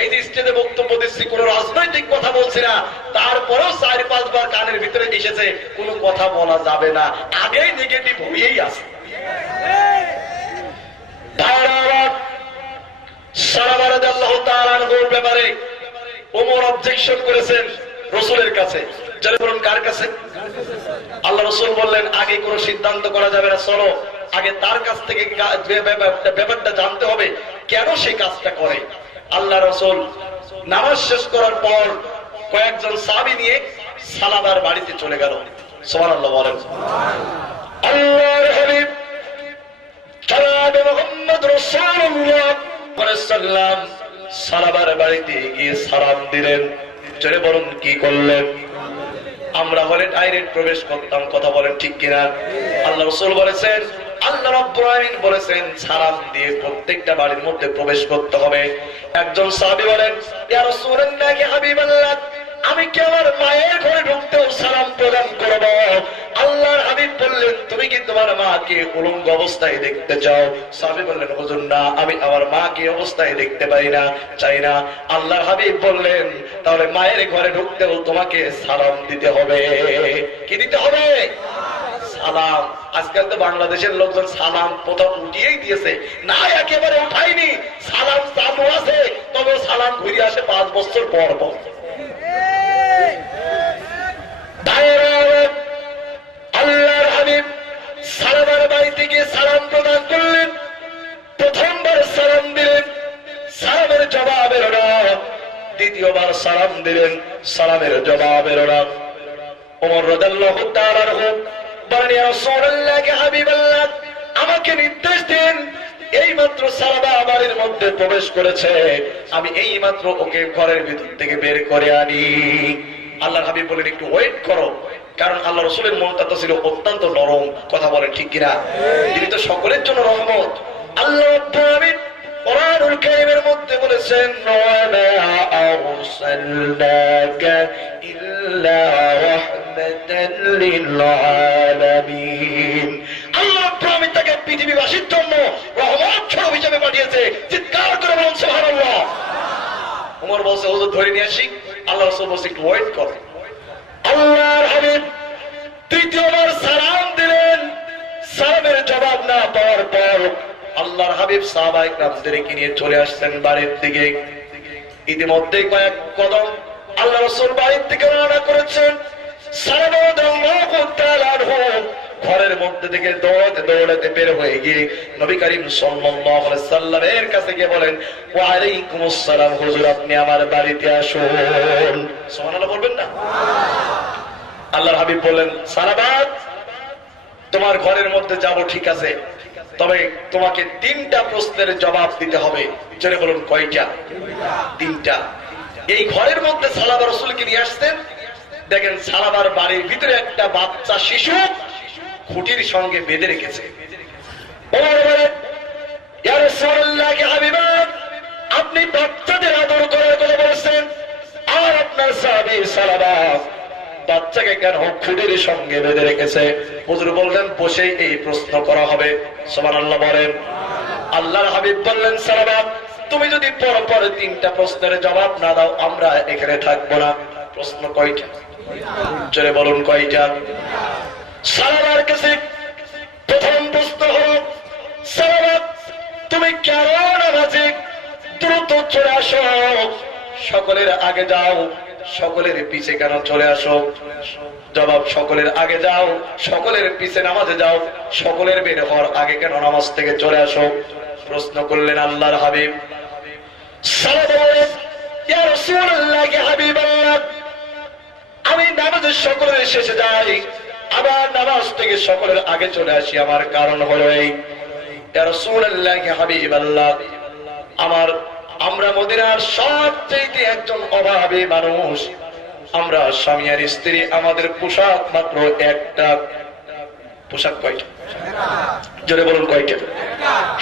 এই যে স্টেজে বক্তব্য দিচ্ছি, কোন রাজনৈতিক কথা বলছি না, তারপরেও 4-5 বার কানের ভিতরে এসেছে কোন কথা বলা যাবে না, আগেই নেগেটিভ হয়েই আছে। সাহাবা রাদিয়াল্লাহু তাআলা আনহুর ব্যাপারে ওমর অবজেকশন করেছেন রাসূলের কাছে। যারা বলুন কার কাছে? আল্লাহ রাসূল বললেন, আগে কোনো সিদ্ধান্ত করা যাবে না, চলো আগে তার কাছ থেকে ব্যাপারটা জানতে হবে কেন সেই কাজটা করে। আল্লাহ রাসূল নামাজ শেষ করার পর কয়েকজন সাহাবী নিয়ে সালাবার বাড়িতে চলে গেল। সুবহানাল্লাহ বলেন। আল্লাহর হাবিব জনাব মুহাম্মদ রাসূলুল্লাহ সাল্লাল্লাহু সালাবার বাড়িতে গিয়ে সালাম দিলেন। জোরে বলুন কি করলেন? আমরা হলে ডাইরেক্ট প্রবেশ করতাম, কথা বলেন ঠিক কিনা? আল্লাহ রাসূল বলেছেন, আল্লাহ রাব্বুল আলামিন বলেছেন সালাম দিয়ে প্রত্যেকটা বাড়ির মধ্যে প্রবেশ করতে হবে। একজন সাহাবী বলেন, ইয়া রাসূলুল্লাহ, ইয়া হাবিবাল্লাহ, আমি কি আমার মায়ের ঘরে ঢুকতেও সালাম প্রদান করব? আল্লাহর হাবিব বললেন, তুমি কি তোমার মাকে উলঙ্গ অবস্থায় দেখতে চাও? সাহাবী বললেন, হুজুর না, আমি আমার মাকে অবস্থায় দেখতে পারি না, চাই না। আল্লাহর হাবিব বললেন, তাহলে মায়ের ঘরে ঢুকতেও তোমাকে সালাম দিতে হবে। কি দিতে হবে? সালাম। আজকাল তো বাংলাদেশের লোকজন সালাম প্রথম উঠিয়েই দিয়েছে, না একেবারে উঠাইনি, সালাম চালু আছে, তবে সালাম ঘুরে আসে 5 বছর পর পর। আল্লাহর হাবিব সালামের বাড়িতে গিয়ে সালাম প্রদান করলেন। প্রথমবার সালাম দিলেন, সালামের জবাব এলো না। দ্বিতীয়বার সালাম দিলেন, সালামের জবাব এলো না। ওমর রাদিয়াল্লাহু তাআলা আনহু বলেন, ইয়া রাসূলুল্লাহ, কে হাবিবাল্লাহ, আমাকে নির্দেশ দিন, এই মাত্র সালাবা বাড়ির মধ্যে প্রবেশ করেছে, আমি এই মাত্র ওকে ঘরের ভিতর থেকে বের করে আনি। আল্লাহর হাবিব বলেন, একটু ওয়েট করো, কারণ আল্লাহ রাসূলের মনটা তো ছিল অত্যন্ত নরম। কথা বলেন ঠিক কিনা? তিনি তো সকলের জন্য রহমত। আল্লাহ রাব্বুল আলামিন কোরআনুল কারীমের মধ্যে বলেছেন, ওয়া মা আরসালনাকা ইল্লা রাহমাতান লিল আলামিন। আল্লাহ আমি তাকে পৃথিবীবাসীর জন্য রহমত স্বরূপ হিসেবে পাঠিয়েছে। চিৎকার করে বলুন সুবহানাল্লাহ। ওমর বলছে, হুজুর ধরে নিয়ে আসি। আল্লাহ রাসূল বলছে, একটু ওয়েট কর। আল্লাহর হাবিব তৃতীয়বার সালাম দিলেন। সালামের জবাব না পাওয়ার পর আল্লাহর হাবিব সাহাবায়ে কেরামদেরকে নিয়ে চলে আসছেন বাড়ির দিকে। ইতিমধ্যে কয়েক কদম আল্লাহ রাসূল বাড়ির দিকে রওনা করেছেন। সাল্লাল্লাহু তাআলা আনহু ঘরের মধ্যে থেকে দৌড়াতে দৌড়াতে বের হয়ে গিয়ে নবী করিম সাল্লাল্লাহু আলাইহি সাল্লামের কাছে গিয়ে বলেন, ওয়া আলাইকুমুস সালাম, হুজুর আপনি আমার বাড়িতে আসুন। সুবহানাল্লাহ বলবেন না? আল্লাহর হাবিব বললেন, সালাবাত, তোমার ঘরের মধ্যে যাব ঠিক আছে, তবে তোমাকে 3টা প্রশ্নের জবাব দিতে হবে। জোরে বলুন, কয়টা? 3টা। এই ঘরের মধ্যে সালাবা রাসূলকে নিয়ে আসতেন। দেখেন, সালাবার বাড়ির ভিতরে একটা বাচ্চা শিশু খুঁটির সঙ্গে বেঁধে রেখেছে। ওমর বলেন, ইয়া রাসূলুল্লাহ, কে হাবিবাল্লাহ, আপনি বাচ্চাদের আদর করার কথা বলেছেন, আর আপনার সাহাবী সালাবা বাচ্চাকে কেন খুঁটির সঙ্গে বেঁধে রেখেছে? হুজুর বললেন, বসেই এই প্রশ্ন করা হবে। সুবহানাল্লাহ বলেন। আল্লাহর হাবিব বললেন, সালাবা, তুমি যদি পরপর 3টা প্রশ্নের জবাব না দাও, আমরা এখানে থাকবো না। প্রশ্ন কয়টা? জোরে বলুন, কয়টা? সালাবার কাছে প্রথম প্রশ্ন হলো, সালাবা, তুমি কেন নামাজে দ্রুত চলে আসো? সকলের আগে যাও, সকলের পিছে কেন চলে আসো? জবাব, সকলের আগে যাও, সকলের পিছে নামাজে যাও, সকলের বের হওয়ার আগে কেন নামাজ থেকে চলে আসো? প্রশ্ন করলেন আল্লাহর হাবিব। সালাবা বলেন, ইয়া রাসূলুল্লাহ, কে হাবিবাল্লাহ, আমি নামাজের সকলের শেষে যাই, আবার নামাজ থেকে সকলের আগে চলে আসি। আমার কারণ হলো এই, ইয়া রাসূলুল্লাহ, কে হাবিবাল্লাহ, আমরা মদিনার সবচেয়ে একজন অভাবী মানুষ। আমরা স্বামী আর স্ত্রী, আমাদের পোশাক মাত্র একটা। পোশাক কয়টা? জোরে বলুন, কয়টা?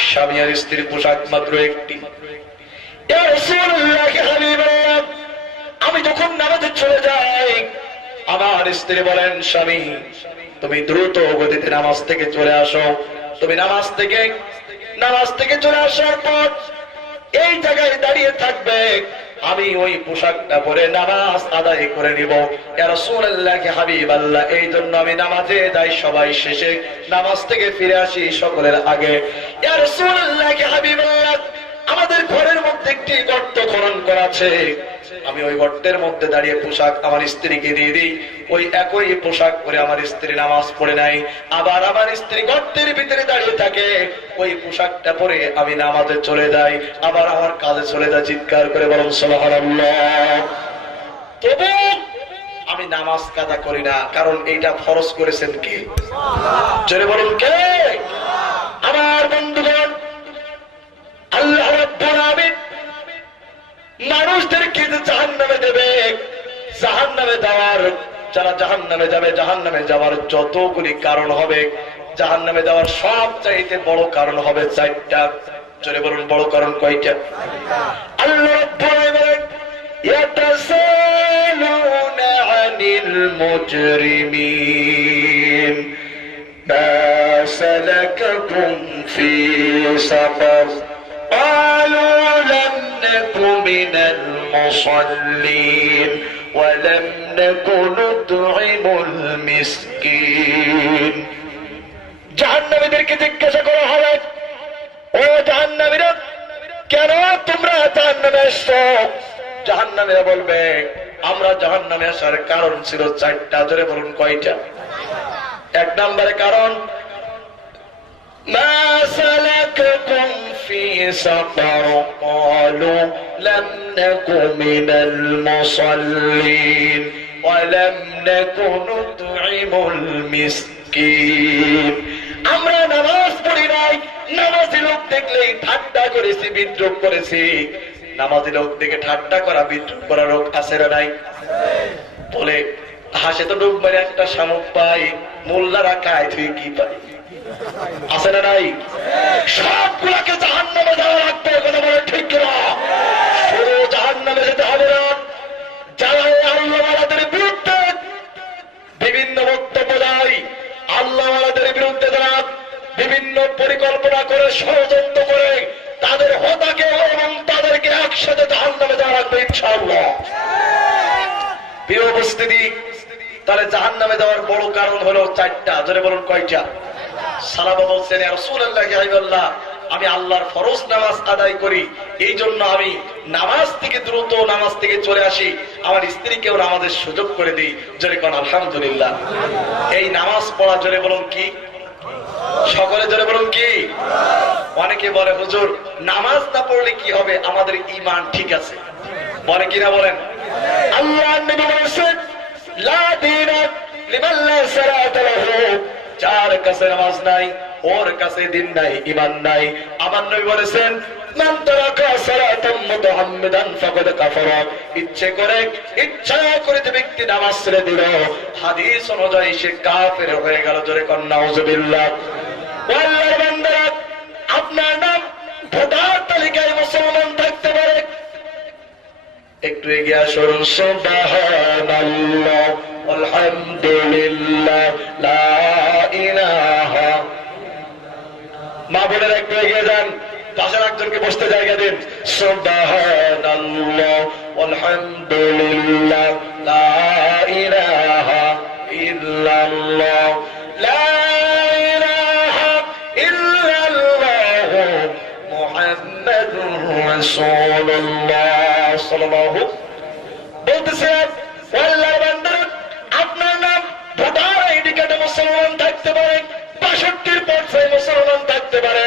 স্বামী আর স্ত্রীর পোশাক মাত্র একটি। ইয়া রাসূলুল্লাহ, কে হাবিবাল্লাহ, আমি যখন নামাজে চলে যাই, আমার স্ত্রী বলেন, স্বামী, তুমি দ্রুত গতিতে নামাজ থেকে চলে আসো। তুমি নামাজ থেকে চলে আসার পর এই জায়গায় দাঁড়িয়ে থাকবে, আমি ওই পোশাকটা পরে নামাজ আদায় করে নিব। ইয়া রাসূলুল্লাহ, কে হাবিবাল্লাহ, এই জন্য আমি নামাজে যাই সবাই শেষে, নামাজ থেকে ফিরে আসি সকলের আগে। ইয়া রাসূলুল্লাহ, কে হাবিবাল্লাহ, আমাদের ঘরের মধ্যে একটি গর্ত খনন করা আছে, আমি ওই গর্তের মধ্যে দাঁড়িয়ে পোশাক আমার স্ত্রীকে দিয়ে দিই। ওই একই পোশাক পরে আমার স্ত্রী নামাজ পড়ে নাই, আবার আমার স্ত্রী গর্তের ভিতরে দাঁড়িয়ে থাকে, ওই পোশাকটা পরে আমি নামাজে চলে যাই, আবার আমার কাজে চলে যাই। চিৎকার করে বলুন সুবহানাল্লাহ। তবু আমি নামাজ কাজা করি না, কারণ এইটা ফরজ করেছেন কে? জোরে বলুন, কে? আমার বন্ধুগণ, আল্লাহ রাব্বুল আলামিন মানুষদেরকে জাহান্নামে দেবে, জাহান্নামে যাওয়ার, যারা জাহান্নামে যাবে, জাহান্নামে যাওয়ার যতগুলি কারণ হবে, জাহান্নামে যাওয়ার সবচাইতে বড় কারণ হবে 4টা। জোরে বলুন, বড় কারণ কয়টা? আল্লাহ রাব্বুল আলামিন, ইয়াতাসালুনা আনিল মুজরিমিন মা সালাকাকুম ফি সাকার قالوا لم نك من المصلين ولم نك نطعم المسكين। জাহান্নামীদেরকে জিজ্ঞাসা করা হবে, ও জাহান্নামীরা, কেন তোমরা জাহান্নামে এসছো? জাহান্নামীরা বলবে, আমরা জাহান্নামে আসার কারণ ছিল 4টা। জোরে বলুন, কয়টা? 1 নম্বরে কারণ, মা সালাকাকুম في سقر قالوا لم نك من المصلين ولم نك نطعم المسكين আমরা নামাজ পড়ি নাই নামাজি লোক দেখলেই ঠাট্টা করেছি বিদ্রুপ করেছি নামাজি লোক দেখে ঠাট্টা করা বিদ্রুপ করা রোগ আছে না নাই বলে হাসে তো ডুব মেরে একটা শামুক পাই মোল্লারা খায় তুই কি পাই আছে না নাই সবগুলাকে জাহান্নামে যাওয়া লাগবে কথা বলে ঠিক কিনা শুধু জাহান্নামে যেতে হবে না যারা আল্লাহওয়ালাদের বিরুদ্ধে বিভিন্ন বক্তব্য দেয় আল্লাহওয়ালাদের বিরুদ্ধে যারা বিভিন্ন পরিকল্পনা করে ষড়যন্ত্র করে তাদের হতাকে এবং তাদেরকে একসাথে জাহান্নামে যাওয়া লাগবে ইনশাআল্লাহ প্রিয় উপস্থিতি তাহলে জাহান্নামে যাওয়ার বড় কারণ হলো চারটা জোরে বলুন কয়টা সাহাবা বলছেন ইয়া রাসূলুল্লাহ ইয়া হাবিবাল্লাহ আমি আল্লাহর ফরজ নামাজ আদায় করি এই জন্য আমি নামাজ থেকে দ্রুত নামাজ থেকে চলে আসি আমার স্ত্রীকেও নামাজের সুযোগ করে দিই জোরে কোন আলহামদুলিল্লাহ এই নামাজ পড়া জোরে বলুন কি সকলে জোরে বলুন কি অনেকে বলে হুজুর নামাজ না পড়লে কি হবে আমাদের ঈমান ঠিক আছে বলে কিনা বলেন আল্লাহর নবী বলেছেন লা দীনা লিমান লা সালাতা লাহু যার কাছে নামাজ নাই ওর কাছে দিন নাই ঈমান নাই আমার নবী বলেছেন মান তারাকা সালাতাম মুতাআম্মিদান ফাকাদ কাফারা ইচ্ছা করে যে ব্যক্তি নামাজ ছেড়ে দিল হাদিস অনুযায়ী সে কাফের হয়ে গেল জোরে কোন নাউজুবিল্লাহ আল্লাহর বান্দারা আপনার নাম ভোটার তালিকায় মুসলমান থাকতে পারে একটু এগিয়ে আসুন সুবহানাল্লাহ আলহামদুলিল্লাহ লা ইলাহা মা বোনেরা একটু এগিয়ে যান পাশের একজনকে বসতে জায়গা দিন সুবহানাল্লাহ আলহামদুলিল্লাহ লা ইলাহা ইল্লাল্লাহ লা ইলাহা ইল্লাল্লাহ মুহাম্মাদুর রাসূলুল্লাহ সাল্লাল্লাহু বলতেছেন আল্লাহর বান্দা আপনার নাম ভোটার আইডি কার্ডে মুসলমান থাকতে পারে ৬৫ পর্যায়ে মুসলমান থাকতে পারে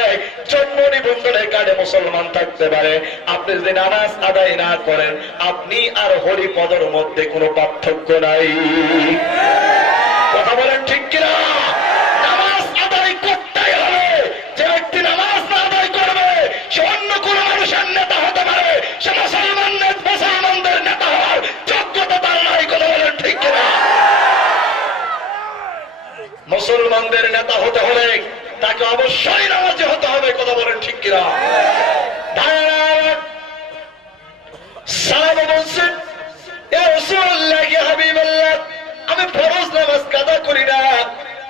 জন্ম নিবন্ধনের কার্ডে মুসলমান থাকতে পারে আপনি যদি নামাজ আদায় না করেন আপনি আর হরিপদর মধ্যে কোনো পার্থক্য নাই কথা বলেন ঠিক কিনা নামাজ আদায় করতেই হবে যে ব্যক্তি নামাজ না আদায় করবে সে অন্য কোনো মানুষের নেতা হতে পারে সে মুসলমানদের নেতা হওয়ার যোগ্যতা তার নাই কথা বলেন ঠিক কিনা মুসলমানদের নেতা হতে হলে তাকে অবশ্যই নামাজি হতে হবে কথা বলেন ঠিক কিনা সাহাবা বলছেন ইয়া রাসূলুল্লাহ ইয়া হাবিবাল্লাহ আমি ফরজ নামাজ কাদা করি না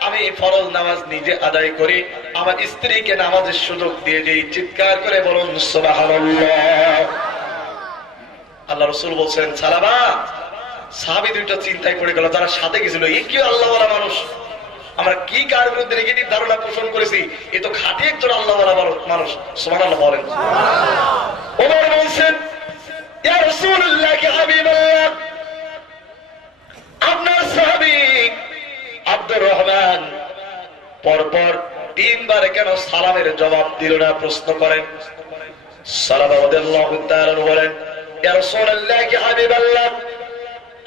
আমি ফরজ নামাজ নিজে আদায় করি আমার স্ত্রীকে নামাজের সুযোগ দিয়ে দেই চিৎকার করে বলুন সুবহানাল্লাহ আল্লাহ রাসূল বলছেন সাহাবা সাহাবী দুইটা চিন্তায় পড়ে গেল যারা সাথে গেছিল এই কি আল্লাহওয়ালা মানুষ আমরা কি কার বিরুদ্ধে নেগেটিভ ধারণা পোষণ করেছি এ তো খাঁটি একজন আল্লাহওয়ালা মানুষ সুবহানাল্লাহ বলেন ওমর বলছেন ইয়া রাসূলুল্লাহ ইয়া হাবিবাল্লাহ আপনার সাহাবী আব্দুর রহমান পরপর 3 বার কেন সালামের জবাব দিল না প্রশ্ন করেন সাহাবা রাদিয়াল্লাহু তাআলা বলেন ইয়া রাসূলুল্লাহ ইয়া হাবিবাল্লাহ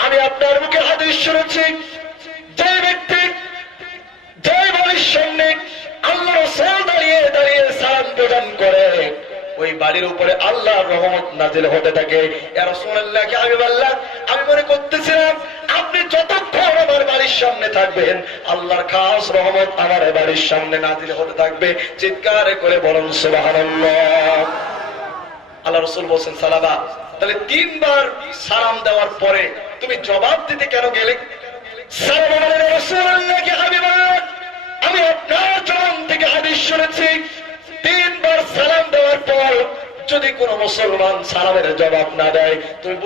আমি আপনার মুখে হাদিস শুনেছি যে ব্যক্তি যে বাড়ির সামনে আল্লাহ রাসূল দাঁড়িয়ে দাঁড়িয়ে সালাম প্রদান করে ওই বাড়ির উপরে আল্লাহর রহমত নাজিল হতে থাকে ইয়া রাসূলুল্লাহ ইয়া হাবিবাল্লাহ আমি মনে করতেছিলাম আপনি যতক্ষণ আমার বাড়ির সামনে থাকবেন আল্লাহর খাস রহমত আমার বাড়ির সামনে নাজিল হতে থাকবে চিৎকার করে বলুন সুবহানাল্লাহ আল্লাহ রাসূল বলেন সালাবা তাহলে 3 বার সালাম দেওয়ার পরে তুমি জবাব দিতে কেন গেলে সালাবা বলেন রাসূলুল্লাহ ইয়া হাবিবাল্লাহ আমি আপনার জবান থেকে হাদিস শুনেছি 3 বার সালাম দেওয়ার পর যদি কোন মুসলমান সালামের জবাব না দেয় তুমি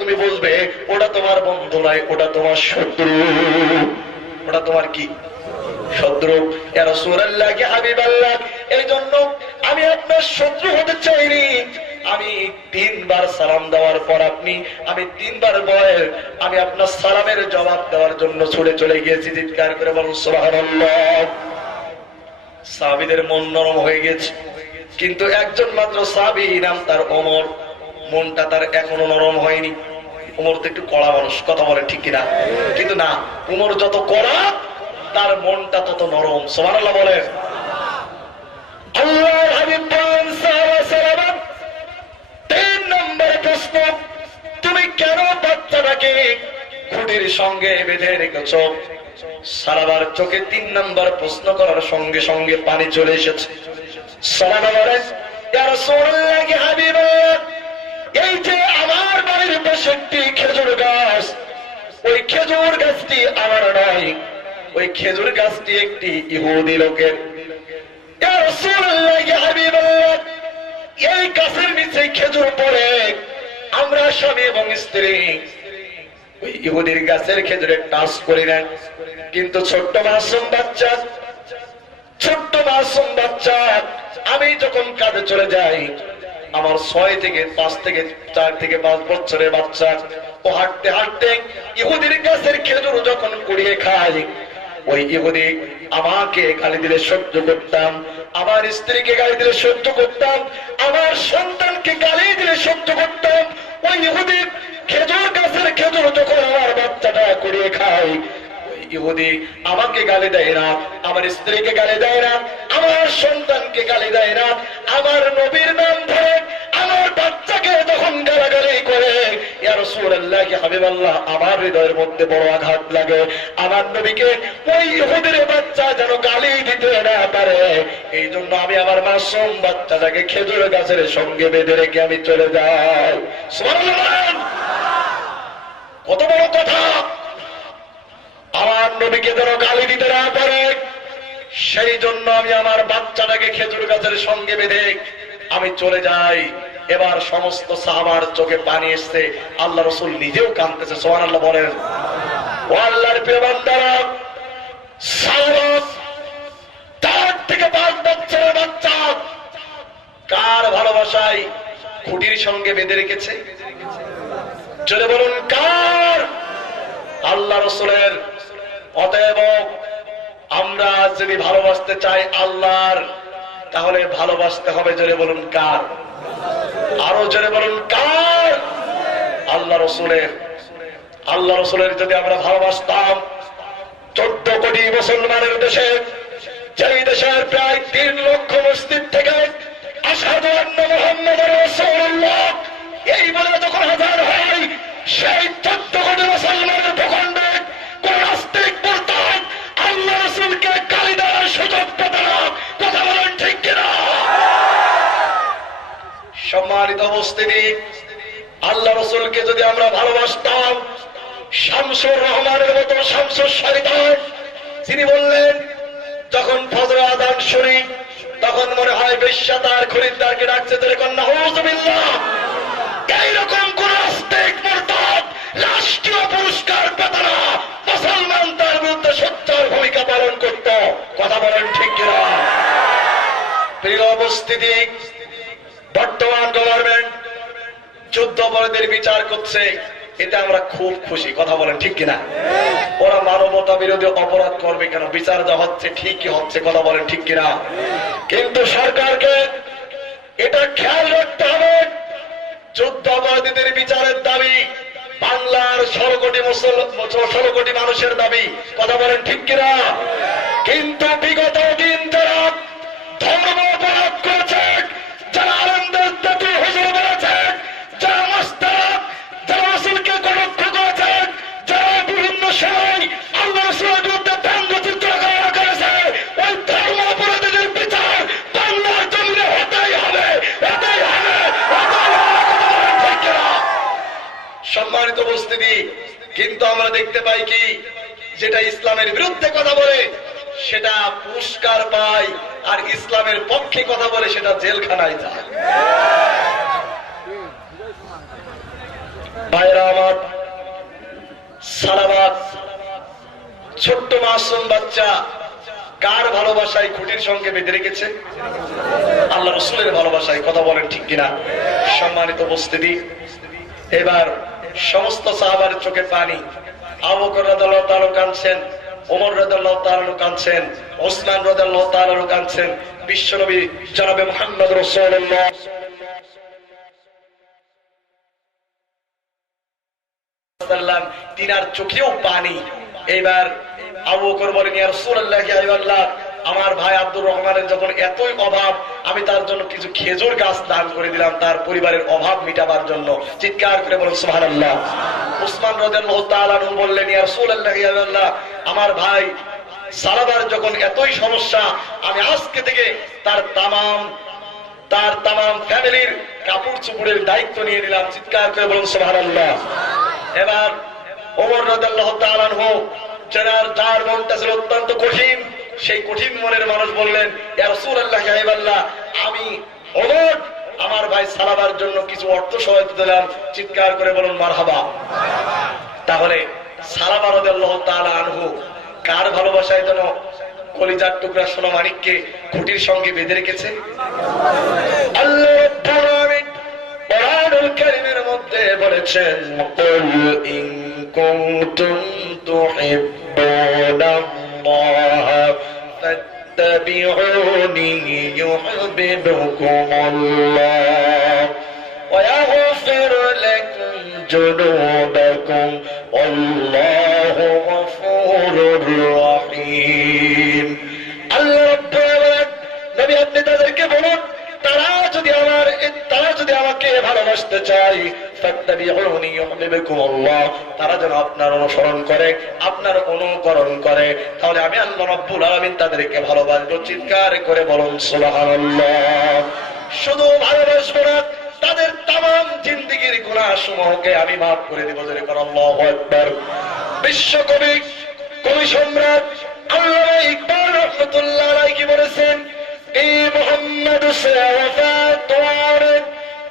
তুমি বুঝবে ওটা তোমার বন্ধু নয় ওটা তোমার শত্রু ওটা তোমার কি শত্রু ইয়া রাসূলুল্লাহ ইয়া হাবিবাল্লাহ এই জন্য আমি আপনার শত্রু হতে চাইনি আমি 3 বার সালাম দেওয়ার পর আমি 3 বার বলের আমি আপনার সালামের জবাব দেওয়ার জন্য ছুটে চলে গিয়েছি চিৎকার করে বলুন সুবহানাল্লাহ সাহাবীদের মন নরম হয়ে গেছে কিন্তু একজন মাত্র সাহাবী নাম তার ওমর, মনটা তার এখনো নরম হয়নি। ওমর তো একটু কড়া মানুষ, কথা বলে ঠিক কিনা? কিন্তু না, ওমর যত কড়া তার মনটা তত নরম। সুবহানাল্লাহ বলেন। আল্লাহর হাবিব বলেন সাহাবা সালাম, 3 নম্বর প্রশ্ন, তুমি কেন বাচ্চাটাকে খুঁটির সঙ্গে বেঁধে রেখেছো? সারাবার চোখে 3 নম্বর প্রশ্ন করার সঙ্গে সঙ্গে পানি চলে এসেছে। সাহাবা বলেন, ইয়া রাসূলুল্লাহ, কি হাবিবাল্লাহ, এই যে আমার বাড়ির পাশে একটি খেজুর গাছ, ওই খেজুর গাছটি আমার নয়, ওই খেজুর গাছটি একটি ইহুদি লোকের। ইয়া রাসূলুল্লাহ, ইয়া হাবিবাল্লাহ, এই গাছের নিচে খেজুর পড়ে আমরা স্বামী এবং স্ত্রী ওই ইহুদির গাছের খেজুরে টাচ করি না। কিন্তু ছোট্ট মাসুম বাচ্চা, ছোট্ট মাসুম বাচ্চা, আমি যখন কাজে চলে যাই, আমার 6 থেকে 5 থেকে 4 থেকে 5 বছরের বাচ্চা, ও হাঁটতে হাঁটতে ইহুদির গাছের খেজুর যখন কুড়িয়ে খায়, ওই ইহুদি আমাকে গালি দিলে সহ্য করতাম, আমার স্ত্রীকে গালি দিলে সহ্য করতাম, আমার সন্তানকে গালি দিলে সহ্য করতাম। ওই ইহুদি খেজুর গাছের খেজুর যখন আমার বাচ্চাটা কুড়িয়ে খায়, ওই ইহুদি আমাকে গালি দেয় না, আমার স্ত্রীকে গালি দেয় না, আমার সন্তানকে গালি দেয় না, আমার নবীর নাম ধরে আমার বাচ্চাকে যখন গালাগালি করে, ইয়া রাসূলুল্লাহ, ইয়া হাবিবাল্লাহ, আমার হৃদয়ের মধ্যে বড় আঘাত লাগে। আমার নবীকে ওই ইহুদির বাচ্চা যেন গালি দিতে না পারে, এই জন্য আমি আমার মাসুম বাচ্চাটাকে খেজুর গাছের সঙ্গে বেঁধে রেখে আমি চলে যাই। সুবহানাল্লাহ, কত বড় কথা! আমার নবীকে যেন গালি দিতে না পারে, সেই জন্য আমি আমার বাচ্চাটাকে খেজুর গাছের সঙ্গে বেঁধে আমি চলে যাই। এবার সমস্ত সাহাবার চোখে পানি এসছে, আল্লাহ রাসূল নিজেও কাঁদতেছে। সুবহানাল্লাহ বলেন। ও আল্লাহর প্রিয় বান্দারা, সাহাবা 4 থেকে 5 বছরের বাচ্চা কার ভালোবাসায় খুঁটির সঙ্গে বেঁধে রেখেছে? জোরে বলুন, কার? আল্লাহ রাসূলের। অতএব আমরা যদি ভালোবাসতে চাই আল্লাহর, তাহলে ভালোবাসতে হবে, জোরে বলুন, কার? আরো জোরে বলুন, কার? আল্লাহ রাসূলের। আল্লাহ রাসূলের যদি আমরা ভালোবাসতাম, 14 কোটি মুসলমানের দেশে, যেই দেশের প্রায় 3 লক্ষ মসজিদ থেকে আশহাদু আন্না মুহাম্মাদুর রাসূলুল্লাহ এই বলে যখন আযান হয়, সেই 14 কোটি মুসলমানের ভূখণ্ডে কোন নাস্তিক মুরতাদ আল্লাহ রাসূলকে গালি দেওয়ার সুযোগ পেত না। কথা বলেন ঠিক কিনা? সম্মানিত উপস্থিতি, আল্লাহ রাসূলকে যদি আমরা ভালোবাসতাম, শামসুর রহমানের মতো শামসুর শয়তান, তিনি বললেন, যখন ফজর আযান শুনি তখন মনে হয় বেশ্যা তার খরিদ্দারকে ডাকছে, তাহলে কন্যা নাউযুবিল্লাহ। এইরকম কোন নাস্তিক মুরতাদ রাষ্ট্রীয় পুরস্কার পেত না, মুসলমান তার বিরুদ্ধে সোচ্চার ভূমিকা পালন করত। কথা বলেন ঠিক কিনা? প্রিয় উপস্থিতি, বর্তমান গভর্নমেন্ট যুদ্ধাপরাধীদের বিচার করছে, এতে আমরা খুব খুশি। কথা বলেন ঠিক কিনা? ওরা মানবতা বিরোধী অপরাধ করবে কেন? বিচার যা হচ্ছে ঠিকই হচ্ছে। কথা বলেন ঠিক কিনা? কিন্তু সরকারকে এটা খেয়াল রাখতে হবে, যুদ্ধাপরাধীদের বিচারের দাবি বাংলার 16 কোটি মানুষের দাবি। কথা বলেন ঠিক কিনা? কিন্তু বিগত দিন যারা ধর্ম অপরাধ করেছে, যারা আলেমদের জাতি হুজুর বলেছে, যারা মাস্তান, যারা রাসূলকে কলঙ্ক করেছে, যারা বিভিন্ন সময় আল্লাহ রাসূলের বিরুদ্ধে ব্যঙ্গচিত্র করেছে, ওই ধর্ম অপরাধীদের বিচার বাংলার জমিনে হতেই হবে, হতেই হবে, হতেই হবে। সম্মানিত উপস্থিতি, কিন্তু আমরা দেখতে পাই কি, যেটা ইসলামের বিরুদ্ধে কথা বলে সেটা পুরস্কার পায়, আর ইসলামের পক্ষে কথা বলে সেটা জেলখানায় যায়। ভাইরা আমার, সালাবাত, ছোট্ট মাসুম বাচ্চা কার ভালোবাসায় খুঁটির সঙ্গে বেঁধে রেখেছে? আল্লাহ রাসূলের ভালোবাসায়। কথা বলেন ঠিক কিনা? সম্মানিত উপস্থিতি, এবার সমস্ত সাহাবার চোখে পানি। আবু বকর রাদিয়াল্লাহু তাআলা কাঁদছেন, ওমর রাদিয়াল্লাহু তাআলা কাঁদছেন, ওসমান রাদিয়াল্লাহু তাআলা কাঁদছেন, বিশ্বনবী জনাবে মুহাম্মদ রাসূলুল্লাহ তিনার চোখেও পানি। এইবার আবু বকর বলেন, ইয়া রাসূলুল্লাহ, ইয়া আল্লাহ, আমার ভাই আব্দুর রহমানের যখন এতই অভাব, আমি তার জন্য কিছু খেজুর গাছ দান করে দিলাম তার পরিবারের অভাব মিটাবার জন্য। চিৎকার করে বলুন সুবহানাল্লাহ। উসমান রাদিয়াল্লাহু তাআলা আনহু বললেন, ইয়া রাসূলুল্লাহ, ইয়া আল্লাহ, আমার ভাই সালাবার যখন এতই সমস্যা, আমি আজকে থেকে তার তামাম ফ্যামিলির কাপড় চোপড়ের দায়িত্ব নিয়ে নিলাম। চিৎকার করে বলুন সুবহানাল্লাহ। এবার ওমর রাদিয়াল্লাহু তাআলা আনহু, যার মনটা ছিল অত্যন্ত কঠিন, সেই কঠিন মনের মানুষ বললেন, ইয়া রাসূলুল্লাহ, ইয়া হাবিবাল্লাহ, আমি ওমর আমার ভাই সালাবার জন্য কিছু অর্থ সহায়তা দিলাম। চিৎকার করে বলুন মারহাবা। তাহলে সালাবা রাদিয়াল্লাহু তাআলা আনহু কার ভালোবাসায় যেন কলিজার টুকরা সোনা মানিককে খুঁটির সঙ্গে বেঁধে রেখেছে? আল্লাহ রাব্বুল আলামিন কোরআনুল কারীমের মধ্যে বলেছেন, কুল ইন কুনতুম তুহিব্বুনাল্লাহ ফাত্তাবিউনি ইউহিব্বুকুমুল্লাহ ওয়া ইয়াগফির লাকুম যুনুবাকুম আল্লাহু গফুরুর রহিম। আল্লাহ রাব্বুল আলামিন, নবী আপনি তাদেরকে বলুন, তারা যদি আমাকে ভালোবাসতে চায়, ফাত্তাবিউনি ইউহিব্বুকুমুল্লাহ, তারা যেন আপনার অনুসরণ করে, আপনার অনুকরণ করে, তাহলে আমি আল্লাহ রাব্বুল আলামিন তাদেরকে ভালোবাসবো। চিৎকার করে বলুন সুবহানাল্লাহ। শুধু ভালোবাসবো না, তাদের তামাম জিন্দেগীর গুনাহ সমূহকে আমি মাফ করে দেব। জোরে করে আল্লাহু আকবার। বিশ্বকবি, কবি সম্রাট আল্লামা ইকবাল রাহমাতুল্লাহ আলাইহি বলেছেন, এ মোহাম্মদ সে ওফা তোমারে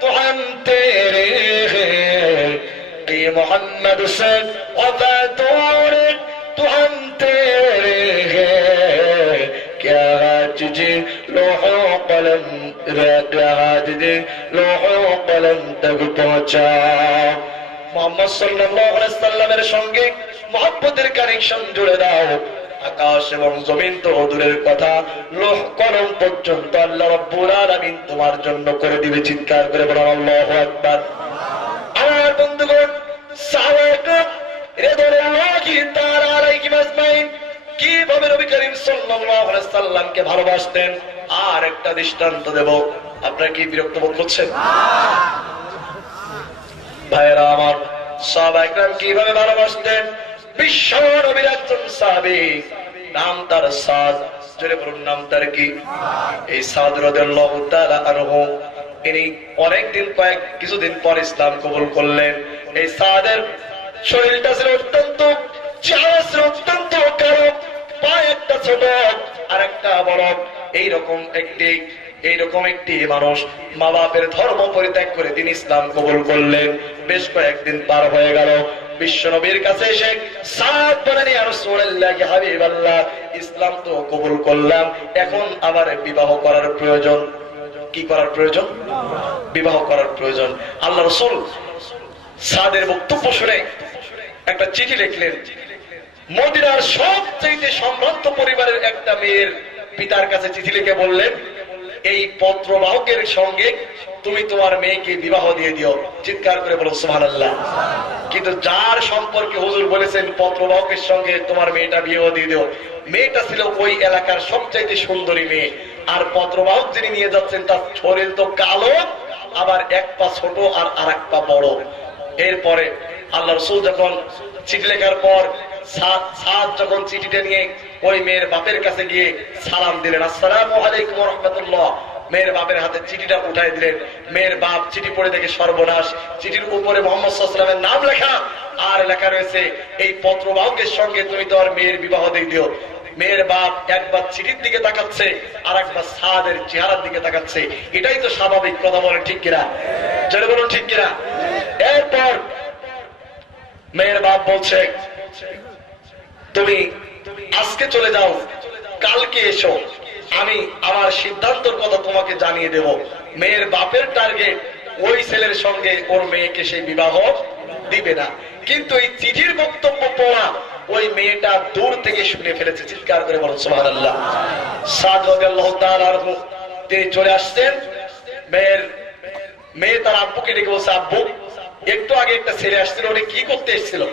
তো হাম তেরে হ্যায়, এ মোহাম্মদ সে ওফা তোমারে তো হাম তেরে হ্যায়, क्या तुझे लोहो कलम लोहो कलम तक पहुंचा। मोहम्मद सल्लल्लाहु अलैहि वसल्लमेর সঙ্গে মহব্বতের কানেকশন জুড়ে দাও। আকাশ এবং জমিন তো দূরের কথা, লোহ কলম পর্যন্ত আল্লাহ রাব্বুল আলামিন তোমার জন্য করে দিবে। চিৎকার করে বলুন আল্লাহু আকবার। আমার বন্ধুগণ, সাহাবায়ে রিদওয়ানুল্লাহি তাআলা আলাইহিম আজমাইন কিভাবে নবী করিম সাল্লাল্লাহু আলাইহি সাল্লামকে ভালোবাসতেন আর একটা দৃষ্টান্ত দেব। আপনারা কি বিরক্ত বোধ করছেন? ভাইরা আমার, সাহাবায়ে কেরাম কিভাবে ভালোবাসতেন? বিশ্ব নবীর একজন সাহাবী, নাম তার সাদ। জোরে বলুন, নাম তার কি? এই সাদ রাদিয়াল্লাহু তাআলা আনহু, ইনি অনেকদিন কিছুদিন পর ইসলাম কবুল করলেন। এই সাদের শরীরটা ছিল অত্যন্ত অত্যন্ত কালো, পা একটা ছোট আর একটা বড়। এইরকম একটি মানুষ মা বাপের ধর্ম পরিত্যাগ করে তিনি ইসলাম কবুল করলেন। বেশ কয়েকদিন পার হয়ে গেল, বিশ্ব নবীর কাছে এসে সাদ বলেন, ইয়া রাসূলুল্লাহ, ইয়া হাবিবাল্লাহ, ইসলাম তো কবুল করলাম, এখন আবার বিবাহ করার প্রয়োজন। কি করার প্রয়োজন? বিবাহ করার প্রয়োজন। আল্লাহ রাসূল সাদের বক্তব্য শুনে একটা চিঠি লিখলেন। মদিনার সবচেয়ে সম্ভ্রান্ত পরিবারের একটা মেয়ের পিতার কাছে চিঠি লিখে বললেন, এই পত্রবাহকের সঙ্গে তুমি তোমার মেয়েকে বিবাহ দিয়ে দিও। চিৎকার করে বলো সুবহানাল্লাহ। কিন্তু যার সম্পর্কে হুজুর বলেছেন পত্রবাহকের সঙ্গে তোমার মেয়েটা বিবাহ দিয়ে দিও, মেয়েটা ছিল ওই এলাকার সবচেয়ে সুন্দরী মেয়ে। আর পত্রবাহক যিনি নিয়ে যাচ্ছেন তার শরীর তো কালো, আবার এক পা ছোট আর আরেক পা বড়। এরপরে আল্লাহ রাসূল যখন চিঠি লেখার পর সাদ যখন চিঠিটা নিয়ে ওই মেয়ের বাপের কাছে গিয়ে সালাম দিলেন, আসসালামু আলাইকুম ওয়া রাহমাতুল্লাহ, মেয়ের বাপের হাতে চিঠিটা উঠাই দিলেন। মেয়ের বাপ চিঠি পড়ে দেখে সর্বনাশ, চিঠির উপরে মুহাম্মদ সাল্লাল্লাহু আলাইহি ওয়াসাল্লামের নাম লেখা আর লেখা রয়েছে, এই পত্রবাহকের সঙ্গে তুমি তোমার মেয়ের বিবাহ দিয়ে দিও। মেয়ের বাপ একবার চিঠির দিকে তাকাচ্ছে আর একবার সাদের চেহারার দিকে তাকাচ্ছে। এটাই তো স্বাভাবিক, কথা বলেন ঠিক কিনা? জোরে বলুন ঠিক কিনা? এরপর মেয়ের বাপ বলছে, তুমি আজকে চলে যাও, কালকে এসো, আমি আমার সিদ্ধান্তের কথা তোমাকে জানিয়ে দেব। মেয়ের বাপের টার্গেট ওই ছেলের সঙ্গে ওর মেয়েকে সেই বিবাহ দিবে না। কিন্তু এই চিঠির বক্তব্য পড়া ওই মেয়েটা দূর থেকে শুনে ফেলেছে। চিৎকার করে বলুন সুবহানাল্লাহ। সাদ রাদিয়াল্লাহু তাআলা আনহু তিনি চলে আসছেন। মেয়ে তার আব্বুকে ডেকে বলছে, আব্বু একটু আগে একটা ছেলে আসছিল, উনি কি করতে এসেছিল?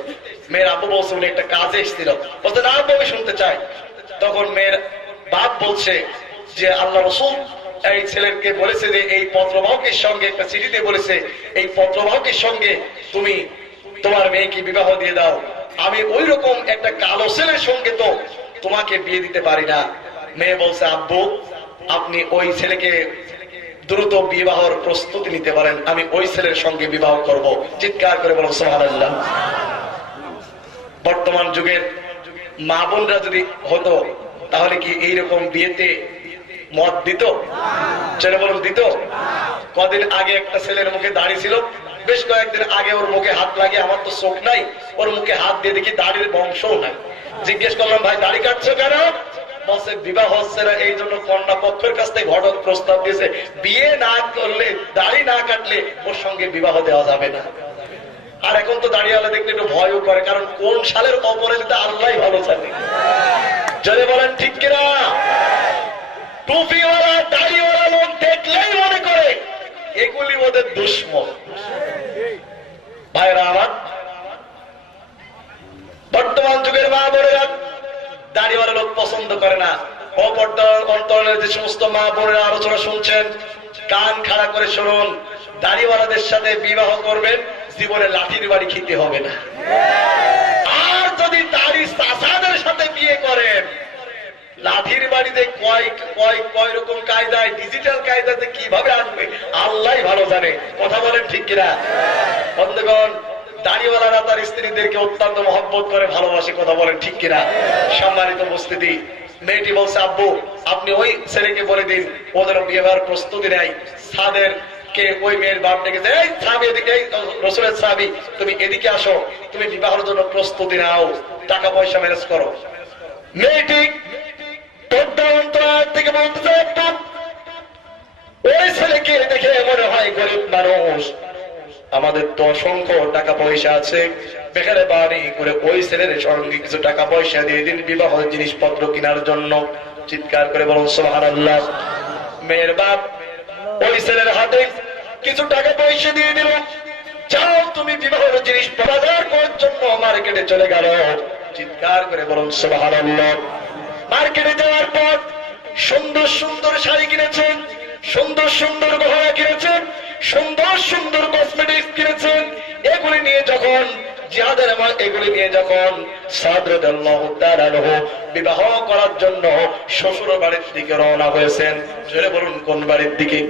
মেয়ের আব্বু বলছে উনি একটা কাজে এসেছিল। বলতে না আব্বু আমি শুনতে চাই। তখন মেয়ের বাপ বলছে যে আল্লাহ রাসূল এই ছেলেকে বলেছে যে এই পত্রবাহকের সঙ্গে একটা চিঠি দিয়ে বলেছে এই পত্রবাহকের সঙ্গে তুমি তোমার মেয়েকে বিবাহ দিয়ে দাও। আমি ওই রকম একটা কালো ছেলের সঙ্গে তো তোমাকে বিয়ে দিতে পারি না। মেয়ে বলছে আব্বু আপনি ওই ছেলেকে দ্রুত বিবাহের প্রস্তুতি নিতে পারেন, আমি ওই ছেলের সঙ্গে বিবাহ করব। চিৎকার করে বলুন সুবহানাল্লাহ। বর্তমান যুগের মা বোনরা যদি হতো তাহলে কি এইরকম বিয়েতে মত দিত? ছেলে বলুন দিত? কদিন আগে একটা ছেলের মুখে দাড়ি ছিল, বেশ কয়েকদিন আগে ওর মুখে হাত লাগে, আমার তো চোখ নাই, ওর মুখে হাত দিয়ে দেখি দাড়ির বংশও নাই। জিজ্ঞেস করলাম ভাই দাড়ি কাটছো কেন? বলছে বিবাহ হচ্ছে না, এই জন্য কন্যা পক্ষের কাছ থেকে ঘটক প্রস্তাব দিয়েছে বিয়ে না করলে দাড়ি না কাটলে ওর সঙ্গে বিবাহ দেওয়া যাবে না। আর এখন তো দাড়িওয়ালা দেখতে একটু ভয়ও করে, কারণ কোন সালের অপরাজিতা আল্লাহই ভালো জানে। যদি বলেন ঠিক কিনা? টুপিওয়ালা দাড়িওয়ালা লোক দেখলেই মনে করে এগুলি ওদের দুশ্মন। ভাইরা আমার, বর্তমান যুগের মা বোনেরা দাড়িওয়ালা লোক পছন্দ করে না। অন্তরের যে সমস্ত মা বোনেরা আলোচনা শুনছেন কান খাড়া করে শুনুন, দাড়িওয়ালাদের সাথে বিবাহ করবেন জীবনে লাঠির বাড়ি খেতে হবে না। আর যদি দাড়ি চাচাদের সাথে বিয়ে করেন লাঠির বাড়িতে কয় রকম কায়দায় ডিজিটাল কায়দাতে কিভাবে আসবে আল্লাহ ভালো জানে। কথা বলেন ঠিক কিনা? বন্ধুগণ, দাড়িওয়ালারা তার স্ত্রীদেরকে অত্যন্ত মহব্বত করে ভালোবাসে। কথা বলেন ঠিক কিনা? সম্মানিত উপস্থিতি, মেয়েটি বলছে আব্বু আপনি ওই ছেলেকে বলে দিন ও যেন বিয়ের প্রস্তুতি নেয়। সাদের কে ওই মেয়ের বাপ ডেকেছে, এই সাহাবী এদিকে, রাসূলের সাহাবী তুমি এদিকে আসো, তুমি বিবাহের জন্য প্রস্তুতি নাও, টাকা পয়সা ম্যানেজ করো। মেয়েটি থেকে বলতেছে ওই ছেলেকে দেখে মনে হয় গরিব মানুষ, আমাদের তো অসংখ্য টাকা পয়সা আছে, বেকারে বাড়ি করে ওই ছেলের সঙ্গে কিছু টাকা পয়সা দিয়ে দিন বিবাহ জিনিসপত্র কেনার জন্য। চিৎকার করে বলুন সুবহানাল্লাহ। মেয়ের বাপ ওই ছেলের হাতে কিছু টাকা পয়সা দিয়ে দিল, যাও তুমি বিবাহের জিনিস বাজার করার জন্য মার্কেটে চলে গেল। চিৎকার করে বলুন সুবহানাল্লাহ। মার্কেটে যাওয়ার পর সুন্দর সুন্দর শাড়ি কিনেছেন, সুন্দর সুন্দর গহনা কিনেছেন, সুন্দর সুন্দর কসমেটিক্স কিনেছেন। এগুলি নিয়ে যখন সাদ রাদিয়াল্লাহু তাআলা আনহু বিবাহ করার জন্য শ্বশুর বাড়ির দিকে রওনা হয়েছেন। জোরে বলুন কোন বাড়ির দিকে?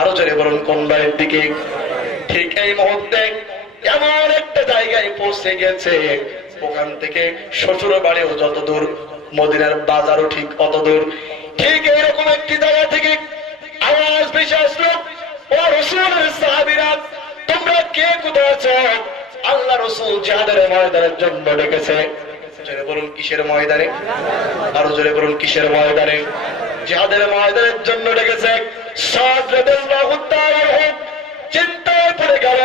আরো জোরে বলুন কোন বাড়ির দিকে? ঠিক এই মুহূর্তে এমন একটা জায়গায় পৌঁছে গেছে, ওখান থেকে শ্বশুর বাড়িও যত দূর, মদিনার বাজারও ঠিক অত দূর। ঠিক এইরকম একটি জায়গা থেকে আওয়াজ ভেসে আসলো, ও রাসূলের সাহাবীরা তোমরা কে কোথায় আছো? আল্লাহ রাসূল জিহাদের ময়দানের জন্য ডেকেছে। জোরে বলুন কিসের ময়দানে? আরো জোরে বলুন কিসের ময়দানে? জিহাদের ময়দানের জন্য ডেকেছে। সাদ রাদিয়াল্লাহু তাআলা চিন্তায় পড়ে গেল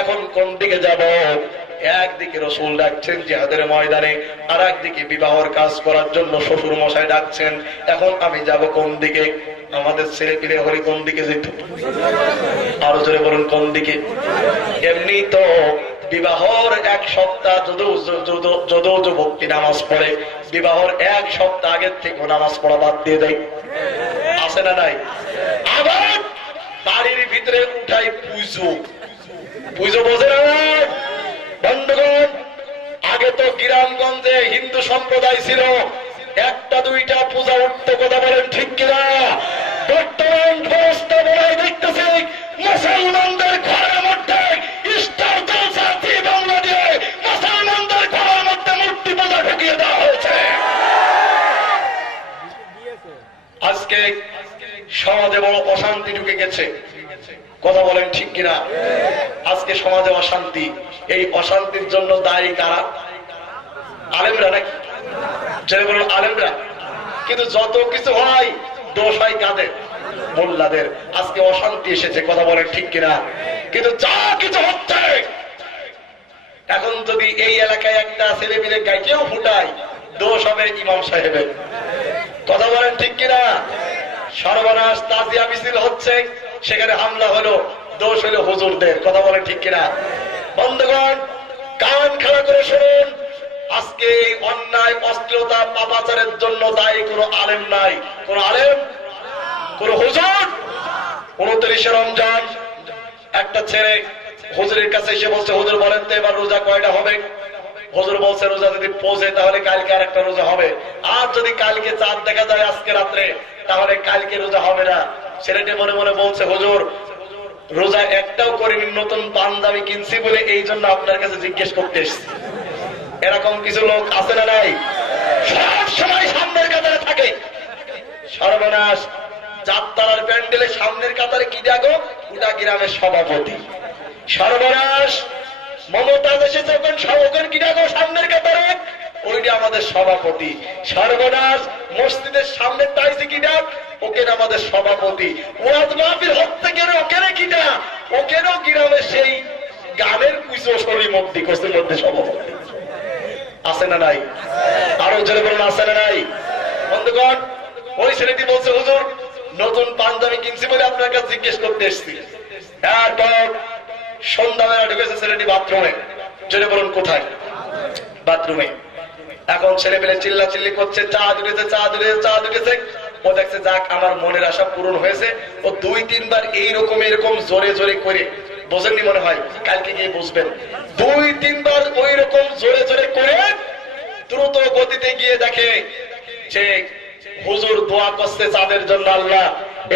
এখন কোন দিকে যাব। একদিকে রাসূল ডাকছেন জিহাদের ময়দানে, আর একদিকে বিবাহের কাজ করার জন্য শ্বশুর মশাই ডাকছেন। এখন আমি যাব কোন দিকে? আমাদের ছেলে পিলে হলে কোন দিকে যেত? আরো জোরে বলুন কোন দিকে? এমনি তো বিবাহর এক সপ্তাহ যদিও যুবকটি নামাজ পড়ে, বিবাহর এক সপ্তাহ আগের থেকে নামাজ পড়া বাদ দিয়ে দেয়। আছে না নাই? আবার বাড়ির ভিতরে উঠাই পুজো। পুজো বোঝে না বন্ধুগণ? আগে তো গ্রামগঞ্জে হিন্দু সম্প্রদায় ছিল, একটা দুইটা পূজা উঠতে। কথা বলেন ঠিক কিনা? বর্তমান ব্যবস্থা বলে দেখতেছি মুসলমানদের ঘরের মধ্যে স্টার জলসা বাংলা দিয়ে মুসলমানদের ঘরের মধ্যে মূর্তি পূজা ঢুকিয়ে দেওয়া হয়েছে। আজকে সমাজে বড় অশান্তি ঢুকে গেছে। কথা বলেন ঠিক কিনা? আজকে সমাজে অশান্তি, এই অশান্তির জন্য দায়ী কারা? আলেমরা নাকি? যারা বলুন আলেমরা। কিন্তু যত কিছু হয় দোষ হয় কাদের? মোল্লাদের। আজকে অশান্তি এসেছে। কথা বলেন ঠিক কিনা? কিন্তু যা কিছু হচ্ছে এখন যদি এই এলাকায় একটা ছেলে মিলে গাইতেও ফুটায়, দোষ হবে ইমাম সাহেবের। কথা বলেন ঠিক কিনা? সর্বনাশ, তাজিয়া মিছিল হচ্ছে, সেখানে হামলা হলো, দোষ হলো হুজুরদের। কথা বলেন ঠিক কিনা? বন্ধুগণ, কান খাড়া করে শুনুন, আজকে এই অন্যায়, অশ্লীলতা, পাপাচারের জন্য দায়ী কোনো আলেম নাই। কোন আলেম, কোন হুজুর। 29 রমজান একটা ছেলে হুজুরের কাছে এসে বলছে, হুজুর বলেন তো এবার রোজা কয়টা হবে? হুজুর বলছে, রোজা যদি পৌঁছে তাহলে কালকে আর একটা রোজা হবে, আর যদি কালকে চাঁদ দেখা যায় আজকে রাত্রে তাহলে কালকে রোজা হবে না। ছেলেটি মনে মনে বলছে, হুজুর রোজা একটাও করিনি, নতুন পাঞ্জাবি কিনছি বলে এই জন্য আপনার কাছে জিজ্ঞেস করতে এসেছি। এরকম কিছু লোক আছে না নাই? সব সময় সামনের কাতারে থাকে। সর্বনাশ, যাত্রার প্যান্ডেলে সামনের কাতারে কি ডাকো? ওটা গ্রামের সভাপতি। সর্বনাশ, মমতাজ এসেছে ওখানে কি ডাকো? সামনের কাতারে, ওইটা আমাদের সভাপতি। সর্বনাশ, মসজিদের সামনে তাইছে কি ডাক? ওকেন আমাদের সভাপতি। ওয়াজ মাহফিল হচ্ছে কেন? ওখানে কি ডাক? ওখানেও গ্রামের সেই গানের কুচো শরীর মধ্যে কোষের মধ্যে সভাপতি। আছে না নাই? আরো জোরে বলুন, আছে না নাই? বন্ধুগণ, ওই ছেলেটি বলছে, হুজুর নতুন পাঞ্জাবি কিনছি বলে আপনার কাছে জিজ্ঞেস করতে এসেছি। তারপর সন্ধ্যাবেলা ঢুকেছে ছেলেটি বাথরুমে। জোরে বলুন, কোথায়? বাথরুমে। এখন ছেলে পেলে চিল্লা চিল্লি করছে, চা দুটেছে, চা দুটেছে, চা দুটেছে। ও দেখছে যাক আমার মনের আশা পূরণ হয়েছে। ও 2-3 বার এরকম জোরে জোরে করে, বোঝেননি মনে হয়, কালকে গিয়ে বুঝবেন, 2-3 বার ওই রকম জোরে জোরে করে দ্রুত গতিতে গিয়ে দেখে যে হুজুর দোয়া করছে চাঁদের জন্য, আল্লাহ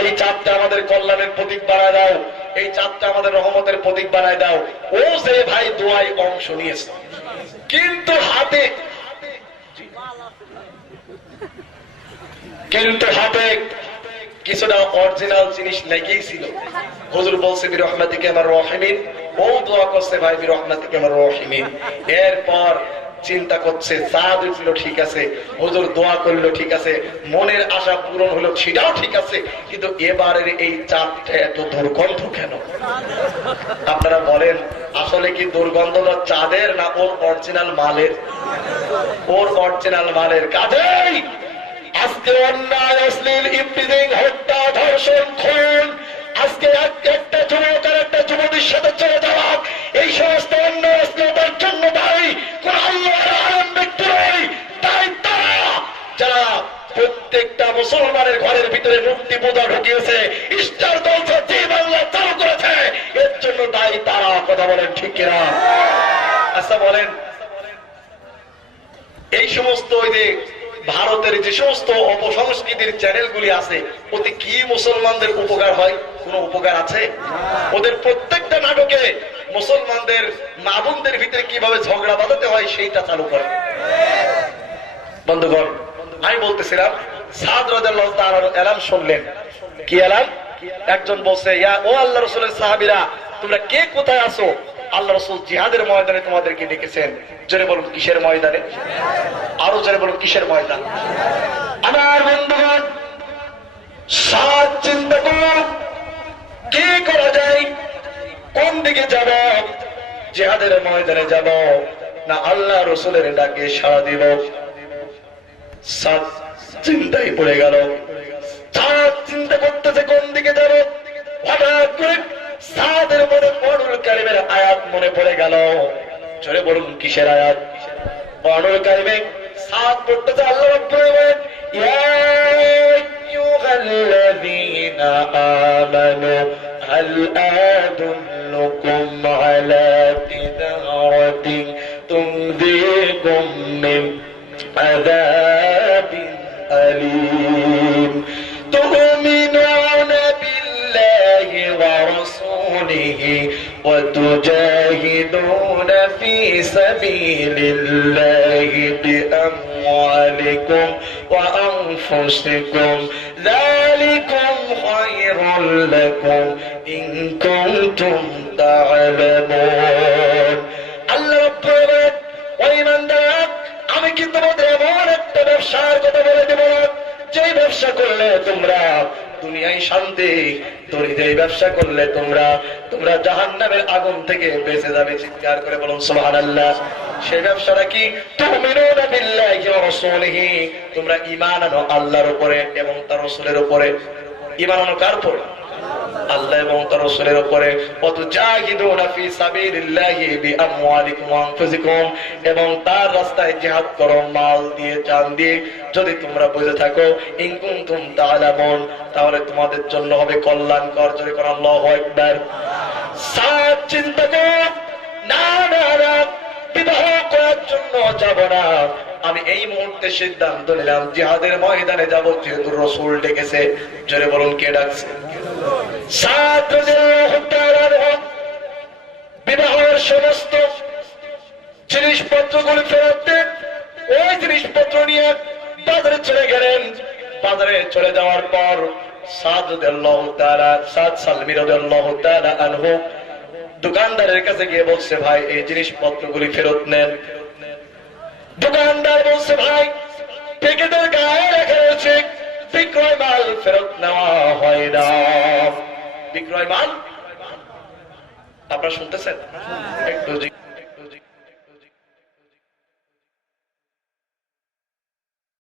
এই চাঁদটা আমাদের কল্যাণের প্রতীক বানায় দাও, এই চাঁদটা আমাদের রহমতের প্রতীক বানায় দাও। ও যে ভাই দোয়ায় অংশ নিয়েছে, কিন্তু হাতে কিছুটা অরিজিনাল জিনিস লেগেই ছিল। হুজুর বলছে বিরহমাতিকা আমার রহিমিন, ও দোয়া করছে ভাই বিরহমাতিকা আমার রহিমিন। এরপর চিন্তা করছে, চাঁদ উঠলো ঠিক আছে, হুজুর দোয়া করলো ঠিক আছে, মনের আশা পূরণ হলো সেটাও ঠিক আছে, কিন্তু এবারের এই চাঁদটা এত দুর্গন্ধ কেন? আপনারা বলেন, আসলে কি দুর্গন্ধটা চাঁদের না ওর অরিজিনাল মালের? ওর অরিজিনাল মালের। কাজেই আজকে অন্যায়, অশ্লীল, ইফতিজিং, হত্যা, ধর্ষণ, খুন, আজকে একটা যুবক আর একটা যুবতীর সাথে চলে যাওয়া, এই সমস্ত অন্যায় অশ্লীলতার জন্য দায়ী কোন আল্লাহর আলেম ব্যক্তি নয়। তাই তারা যারা প্রত্যেকটা মুসলমানের ঘরের ভিতরে মূর্তি পূজা ঢুকিয়েছে, ইস্টার চলছে, যে বাংলা চালু করেছে, এর জন্য দায়ী তারা। কথা বলেন ঠিক কিনা? আচ্ছা বলেন, এই সমস্ত ওই যে ভারতের যে সমস্ত অপসংস্কৃতির চ্যানেলগুলি আছে, ওতে কি মুসলমানদের উপকার হয়? কোন উপকার আছে? ওদের প্রত্যেকটা নাটকে মুসলমানদের মা বোনদের ভিতরে কিভাবে ঝগড়া বাঁধাতে হয় সেইটা চালু করে। বন্ধুগণ, আমি বলতেছিলাম, সাদ রাদিয়াল্লাহু তাআলার এলান শুনলেন। কি এলান? একজন বলছে, ইয়া ও আল্লাহ রাসূলের সাহাবীরা, তোমরা কে কোথায় আছো? আল্লাহ রাসূল জিহাদের ময়দানে তোমাদেরকে ডেকেছেন। জোরে বলুন, কিসের ময়দানে? আরো জোরে বলুন, কিসের ময়দান? আমার বন্ধুগণ, সাত চিন্তা করুন, কি করা যায়, কোন দিকে যাব? জিহাদের ময়দানে যাব না আল্লাহ রাসূলের ডাকে সাড়া দিব? সাত চিন্তায় পড়ে গেল। সাত চিন্তা করতেছে কোন দিকে যাব। হঠাৎ করে সাদের মনে কোরআনুল কারীমের আয়াত মনে পড়ে গেল। জোরে বলুন, কিসের আয়াত? কোরআনুল কারীমে সাত পড়তেছে, আল্লাহ রাব্বুল আলামিন, ইয়া আইয়ুহাল্লাযীনা আমানু হাল আদুল্লুকুম আলা তিজারাতিন তুনজিকুম মিন আযাবিন আলীম তুমিনুনা বিল্লাহি ওয়া রাসূলিহি ওয়া তুজাহিদুনা ফি সাবিলিল্লাহি বিআমওয়ালিকুম ওয়া আনফুসিকুম যালিকুম খায়রুল লাকুম ইন কুনতুম তা'লামুন। আল্লাহ রাব্বুল ওই বান্দারা, আমি কি তোমাদের এমন একটা ব্যবসার কথা বলে দেব যে ব্যবসা করলে তোমরা দুনিয়ায় শান্তি, তোর এই ব্যবসা করলে তোমরা তোমরা জাহান্নামের আগুন থেকে বেঁচে যাবে। চিৎকার করে বলুন সুবহানাল্লাহ। সেই ব্যবসাটা কি? তুমিনুনা বিল্লাহি ওয়া রাসূলিহি, তোমরা ঈমান আনো আল্লাহর উপরে এবং তার রাসূলের উপরে। ঈমান আনো কার উপরে? আল্লাহ এবং তার রাসূলের উপরে। ওয়াতুজাহিদুনা ফি সাবিলিল্লাহি বিআমওয়ালিকুম ওয়া আনফুসিকুম, এবং তার রাস্তায় জিহাদ করো মাল দিয়ে জান দিয়ে। যদি তোমরা বুঝে থাকো, ইন কুনতুম তাআলামুন, তাহলে তোমাদের জন্য হবে কল্যাণকর। জোরে করো আল্লাহু আকবার। সাত চিন্তা করো, না না না, বিবাহ করার জন্য যাব না, আমি এই মুহূর্তে সিদ্ধান্ত নিলাম জিহাদের ময়দানে যাব, যেহেতু রাসূল ডেকেছে। জোরে বলুন কে ডাকছে? সাদ রাদিয়াল্লাহু তাআলা বিবাহের সমস্ত জিনিসপত্রগুলো ফেরত দেন। ওই জিনিসপত্র নিয়ে বাজারে চলে গেলেন। বাজারে চলে যাওয়ার পর সাদ রাদিয়াল্লাহু তাআলা, সাদ সালমী রাদিয়াল্লাহু তাআলা আনহু দোকানদারের কাছে গিয়ে বলছে, ভাই এই জিনিসপত্রগুলি ফেরত নেন। দোকানদার বলছে, ভাই প্যাকেটের গায়ে লেখা রয়েছে বিক্রয় মাল ফেরত নেওয়া হয় না। বিক্রয় মাল আপনারা শুনতেছেন? একটু